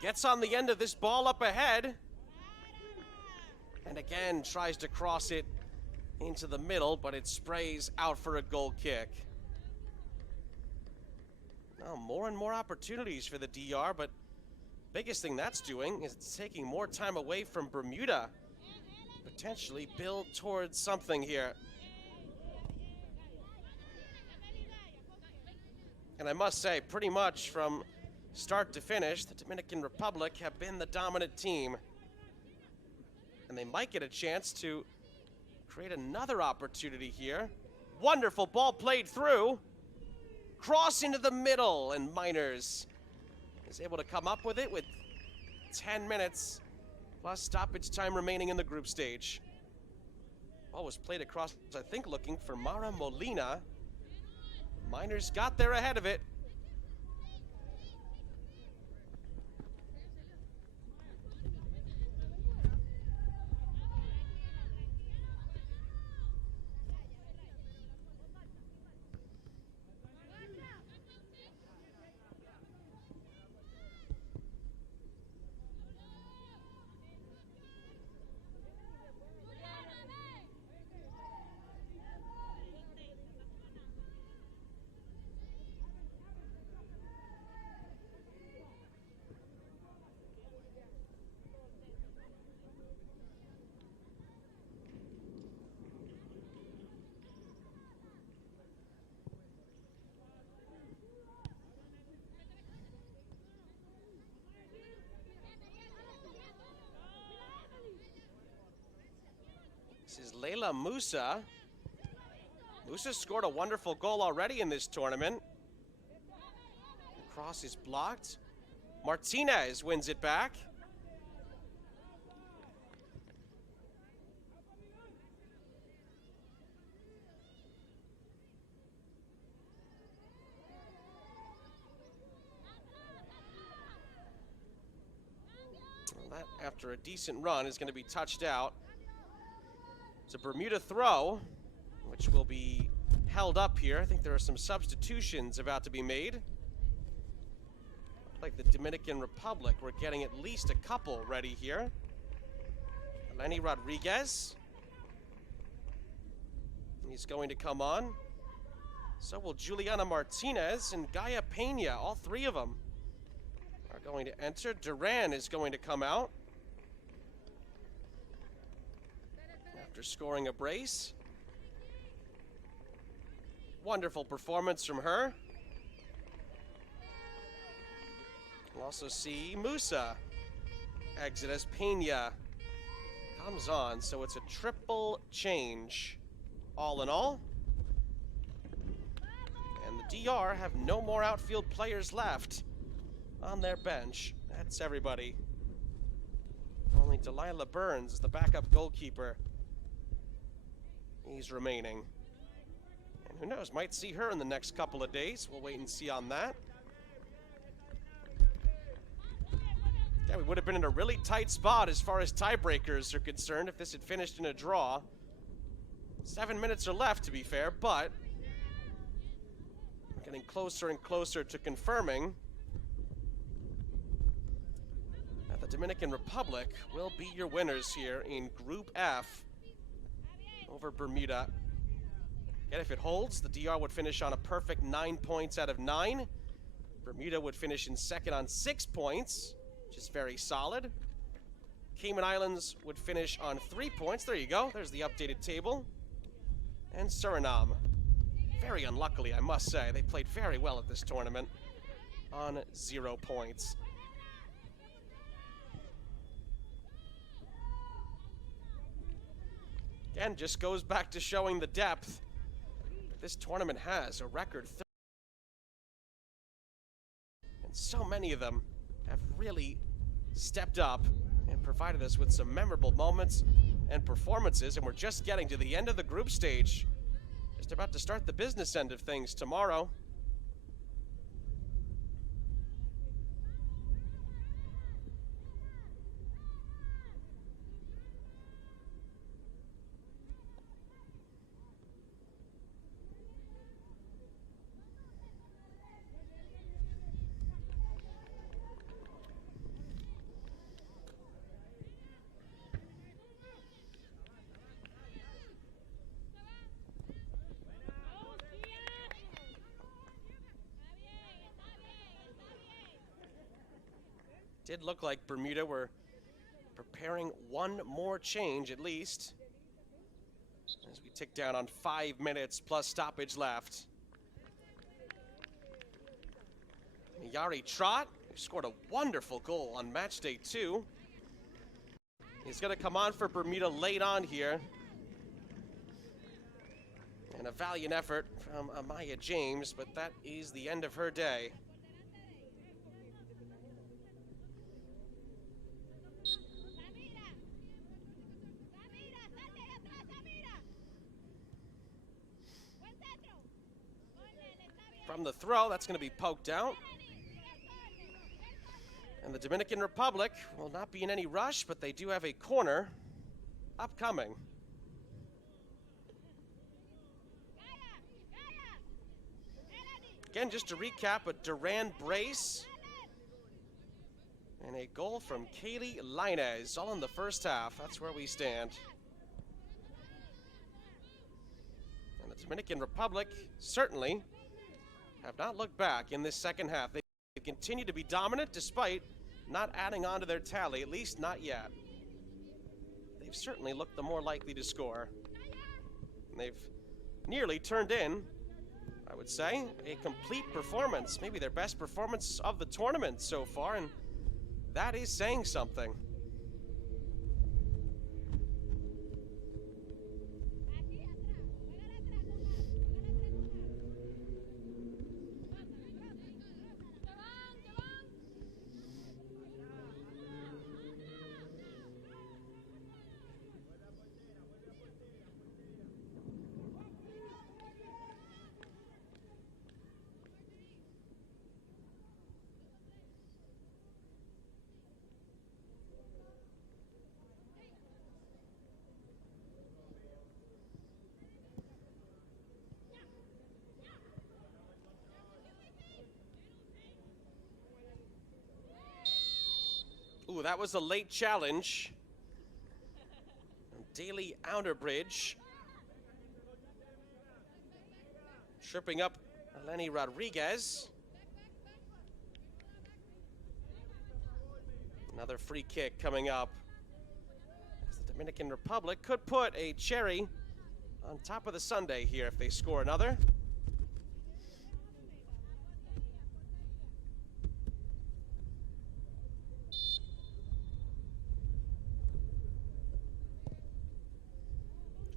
gets on the end of this ball up ahead. And again tries to cross it into the middle, but it sprays out for a goal kick. Now more and more opportunities for the DR, but biggest thing that's doing is it's taking more time away from Bermuda. Potentially build towards something here. And I must say, pretty much from start to finish, the Dominican Republic have been the dominant team. And they might get a chance to create another opportunity here. Wonderful ball played through. Cross into the middle, and Miners is able to come up with it with 10 minutes plus stoppage time remaining in the group stage. Ball was played across, I think, looking for Mara Molina. Miners got there ahead of it. This is Leila Musa. Musa scored a wonderful goal already in this tournament. The cross is blocked. Martinez wins it back. Well, that, after a decent run, is going to be touched out. It's a Bermuda throw, which will be held up here. I think there are some substitutions about to be made. Like the Dominican Republic, we're getting at least a couple ready here. Lenny Rodriguez. He's going to come on. So will Juliana Martinez and Gaia Pena, all three of them. are going to enter. Duran is going to come out after scoring a brace. Wonderful performance from her. We'll also see Musa exit as Pena comes on, so it's a triple change all in all. And the DR have no more outfield players left on their bench. That's everybody. Only Delilah Burns, the backup goalkeeper, he's remaining. And who knows, might see her in the next couple of days. We'll wait and see on that. Yeah, we would have been in a really tight spot as far as tiebreakers are concerned if this had finished in a draw. 7 minutes are left, to be fair, but we're getting closer and closer to confirming that the Dominican Republic will be your winners here in Group F over Bermuda. And if it holds, the DR would finish on a perfect 9 points out of 9. Bermuda would finish in second on 6 points, which is very solid. Cayman Islands would finish on 3 points. There you go. There's the updated table. And Suriname, very unluckily, I must say, they played very well at this tournament on 0 points. Again, just goes back to showing the depth this tournament has. A record 30. And so many of them have really stepped up and provided us with some memorable moments and performances, and we're just getting to the end of the group stage. Just about to start the business end of things tomorrow. Did look like Bermuda were preparing one more change at least, as we tick down on 5 minutes plus stoppage left. Yari Trot, who scored a wonderful goal on match day 2. He's going to come on for Bermuda late on here. And a valiant effort from Amaya James, but that is the end of her day. From the throw, that's going to be poked out. And the Dominican Republic will not be in any rush, but they do have a corner upcoming. Again, just to recap, a Duran brace and a goal from Kaylee Linez, all in the first half. That's where we stand. And the Dominican Republic certainly have not looked back in this second half. They continue to be dominant despite not adding on to their tally, at least not yet. They've certainly looked the more likely to score. And they've nearly turned in, I would say, a complete performance, maybe their best performance of the tournament so far, and that is saying something. Ooh, that was a late challenge. Daly Outerbridge tripping up Eleni Rodriguez. Another free kick coming up. The Dominican Republic could put a cherry on top of the sundae here if they score another.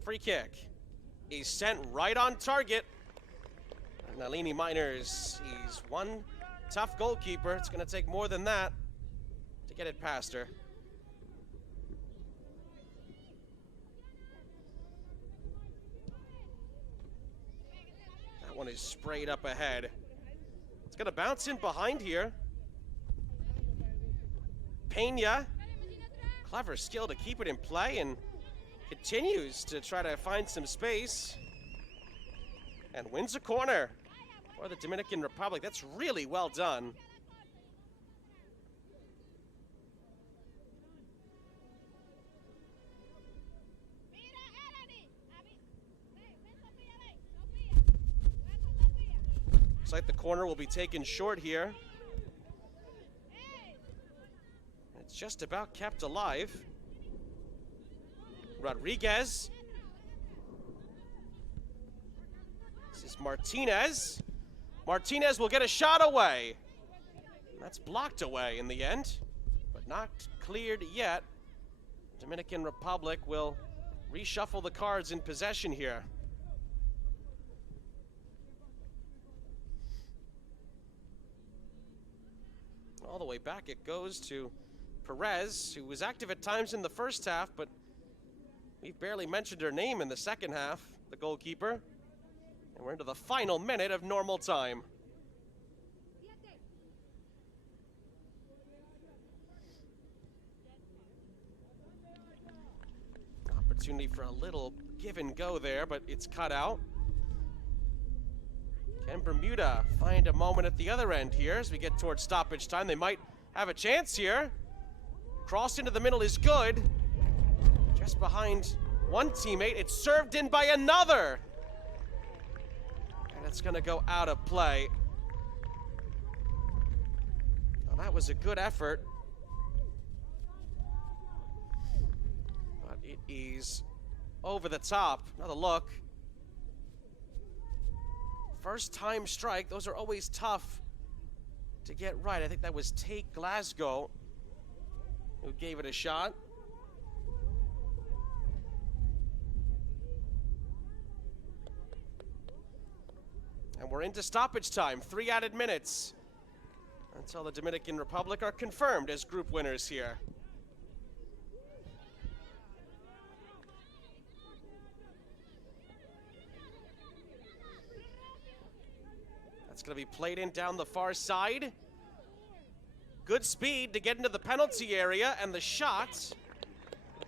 Free kick. He's sent right on target. Nalini Miners, he's one tough goalkeeper. It's going to take more than that to get it past her. That one is sprayed up ahead. It's going to bounce in behind here. Pena, clever skill to keep it in play and continues to try to find some space and wins a corner for the Dominican Republic. That's really well done. Looks like the corner will be taken short here. It's just about kept alive. Rodriguez. This is Martinez. Martinez will get a shot away. That's blocked away in the end, but not cleared yet. Dominican Republic will reshuffle the cards in possession here. All the way back it goes to Perez, who was active at times in the first half, but we've barely mentioned her name in the second half, the goalkeeper. And we're into the final minute of normal time. Opportunity for a little give and go there, but it's cut out. Can Bermuda find a moment at the other end here as we get towards stoppage time? They might have a chance here. Cross into the middle is good. Just behind one teammate. It's served in by another. And it's going to go out of play. Well, that was a good effort. But it is over the top. Another look. First time strike. Those are always tough to get right. I think that was Tate Glasgow who gave it a shot. And we're into stoppage time. 3 added minutes until the Dominican Republic are confirmed as group winners here. That's going to be played in down the far side. Good speed to get into the penalty area, and the shot,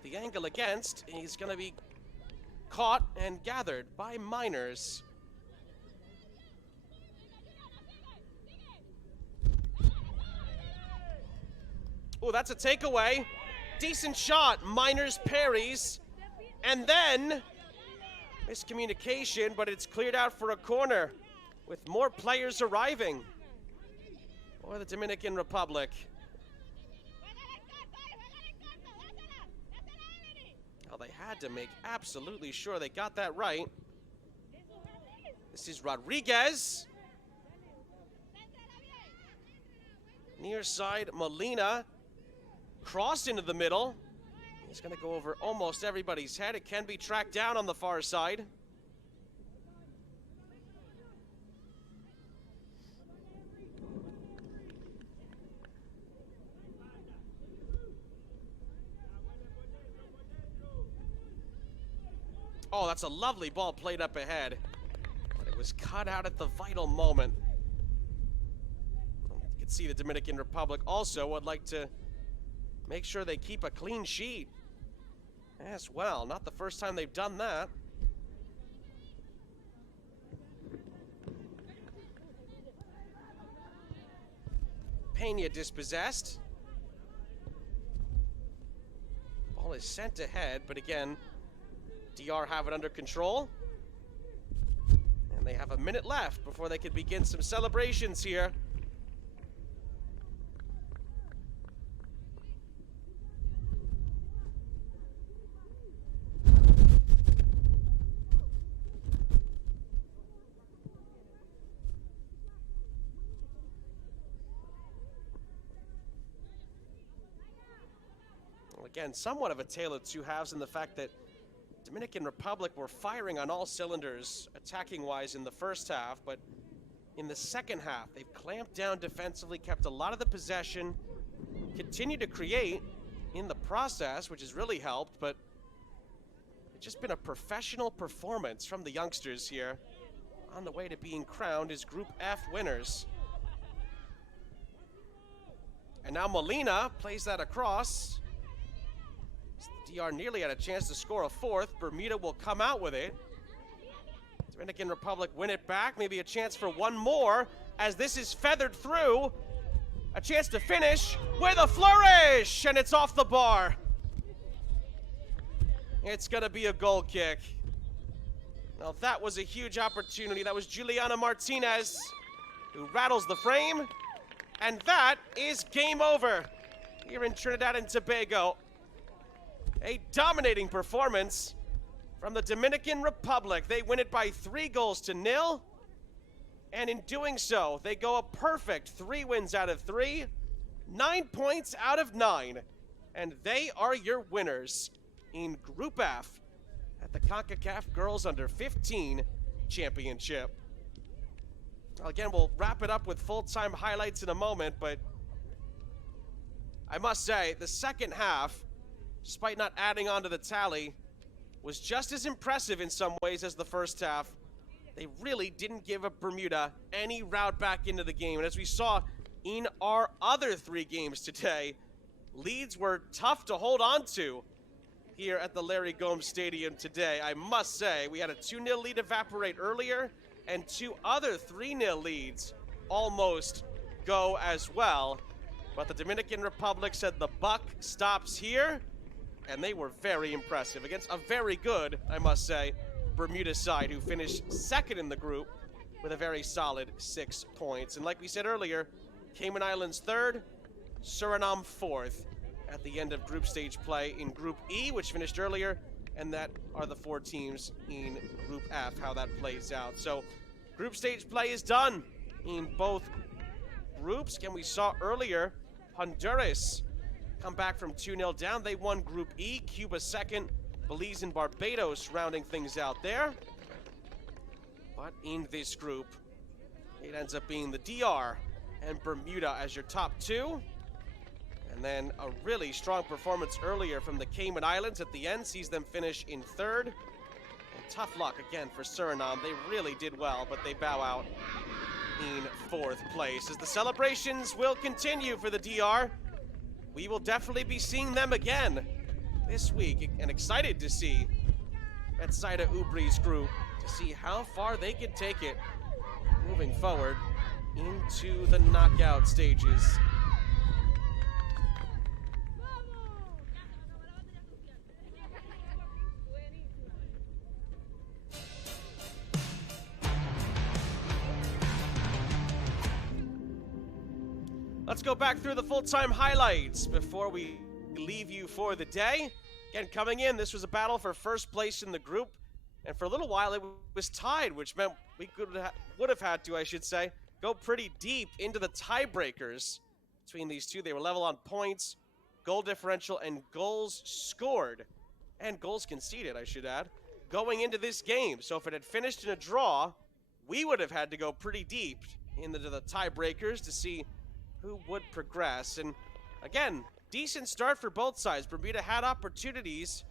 the angle against, he's going to be caught and gathered by Miners. Oh, that's a takeaway. Decent shot. Miners parries. And then miscommunication, but it's cleared out for a corner with more players arriving for the Dominican Republic. Well, they had to make absolutely sure they got that right. This is Rodriguez. Near side, Molina. Crossed into the middle. He's going to go over almost everybody's head. It can be tracked down on the far side. Oh, that's a lovely ball played up ahead. But it was cut out at the vital moment. You can see the Dominican Republic also would like to make sure they keep a clean sheet as well. Not the first time they've done that. Pena dispossessed. Ball is sent ahead, but again, DR have it under control. And they have a minute left before they could begin some celebrations here. again, somewhat of a tale of two halves in the fact that Dominican Republic were firing on all cylinders, attacking-wise, in the first half, but in the second half, they've clamped down defensively, kept a lot of the possession, continued to create in the process, which has really helped, but it's just been a professional performance from the youngsters here on the way to being crowned as Group F winners. And now Molina plays that across. DR nearly had a chance to score a fourth. Bermuda will come out with it. Dominican Republic win it back. Maybe a chance for one more as this is feathered through. A chance to finish with a flourish, and it's off the bar. It's going to be a goal kick. Now that was a huge opportunity. That was Juliana Martinez who rattles the frame. And that is game over here in Trinidad and Tobago. A dominating performance from the Dominican Republic. They win it by 3-0. And in doing so, they go a perfect 3 wins out of 3, 9 points out of 9. And they are your winners in Group F at the Concacaf Girls Under 15 Championship. Again, we'll wrap it up with full-time highlights in a moment, but I must say, the second half, despite not adding on to the tally, was just as impressive in some ways as the first half. They really didn't give up Bermuda any route back into the game. And as we saw in our other 3 games today, leads were tough to hold on to here at the Larry Gomes Stadium today. I must say, we had a 2-0 lead evaporate earlier, and 2 other 3-0 leads almost go as well. But the Dominican Republic said the buck stops here, and they were very impressive against a very good, I must say, Bermuda side who finished second in the group with a very solid 6 points. And like we said earlier, Cayman Islands third, Suriname fourth at the end of group stage play in Group E, which finished earlier, and that are the 4 teams in Group F, how that plays out. So group stage play is done in both groups. Again, we saw earlier Honduras come back from 2-0 down. They won Group E, Cuba second, Belize and Barbados rounding things out there. But in this group, it ends up being the DR and Bermuda as your top 2. And then a really strong performance earlier from the Cayman Islands at the end sees them finish in third. And tough luck again for Suriname. They really did well, but they bow out in 4th place. As the celebrations will continue for the DR, we will definitely be seeing them again this week, and excited to see Betsaida Ubri's group to see how far they can take it moving forward into the knockout stages. Let's go back through the full-time highlights before we leave you for the day. Again, coming in, this was a battle for first place in the group, and for a little while it was tied, which meant we would have had to, I should say, go pretty deep into the tiebreakers between these two. They were level on points, goal differential, and goals scored, and goals conceded, I should add, going into this game. So if it had finished in a draw, we would have had to go pretty deep into the tiebreakers to see who would progress. And again, decent start for both sides. Bermuda had opportunities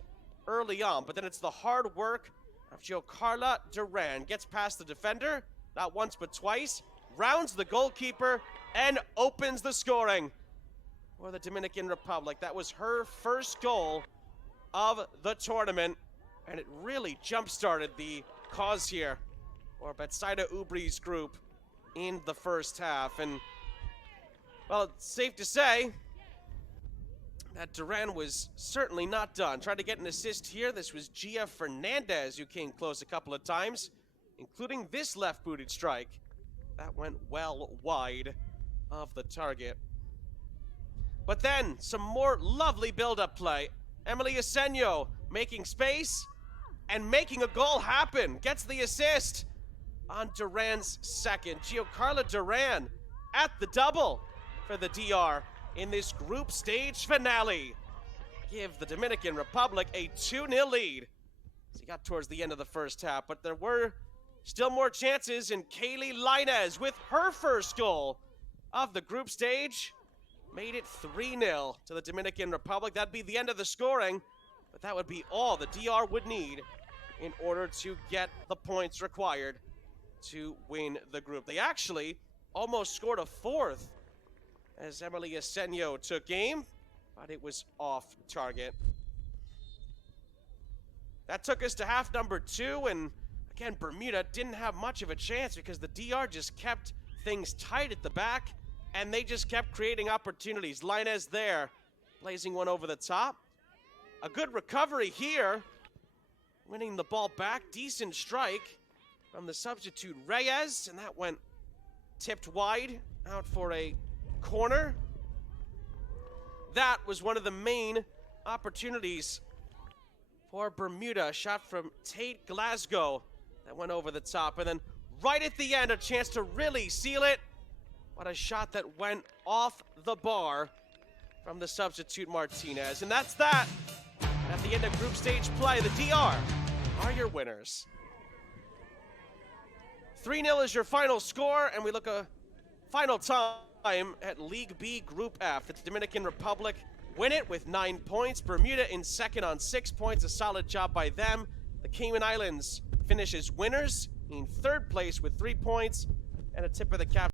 early on, but then it's the hard work of Giocarla Duran. Gets past the defender, not once but twice, rounds the goalkeeper, and opens the scoring for the Dominican Republic. That was her first goal of the tournament, and it really jump-started the cause here for Betsaida Ubri's group in the first half. And, well, it's safe to say that Duran was certainly not done. Tried to get an assist here. This was Gia Fernandez who came close a couple of times, including this left-booted strike. That went well wide of the target. But then, some more lovely build-up play. Emily Asenio making space and making a goal happen. Gets the assist on Duran's second. Giocarla Duran at the double for the DR in this group stage finale. give the Dominican Republic a 2-0 lead as he got towards the end of the first half. But there were still more chances, and Kaylee Lainez with her first goal of the group stage made it 3-0 to the Dominican Republic. That'd be the end of the scoring, but that would be all the DR would need in order to get the points required to win the group. They actually almost scored a fourth as Emily Asenio took aim, but it was off target. That took us to half number 2, and again, Bermuda didn't have much of a chance because the DR just kept things tight at the back, and they just kept creating opportunities. Lainez there, blazing one over the top. A good recovery here, winning the ball back. Decent strike from the substitute Reyes, and that went tipped wide out for a corner. That was one of the main opportunities for Bermuda. A shot from Tate Glasgow that went over the top, and then right at the end, a chance to really seal it. What a shot that went off the bar from the substitute Martinez. And that's that. At the end of group stage play, the DR are your winners. 3-0 is your final score, and we look a final time at League B Group F. The Dominican Republic win it with 9 points. Bermuda in second on 6 points. A solid job by them. The Cayman Islands finish as winners in third place with 3 points, and a tip of the cap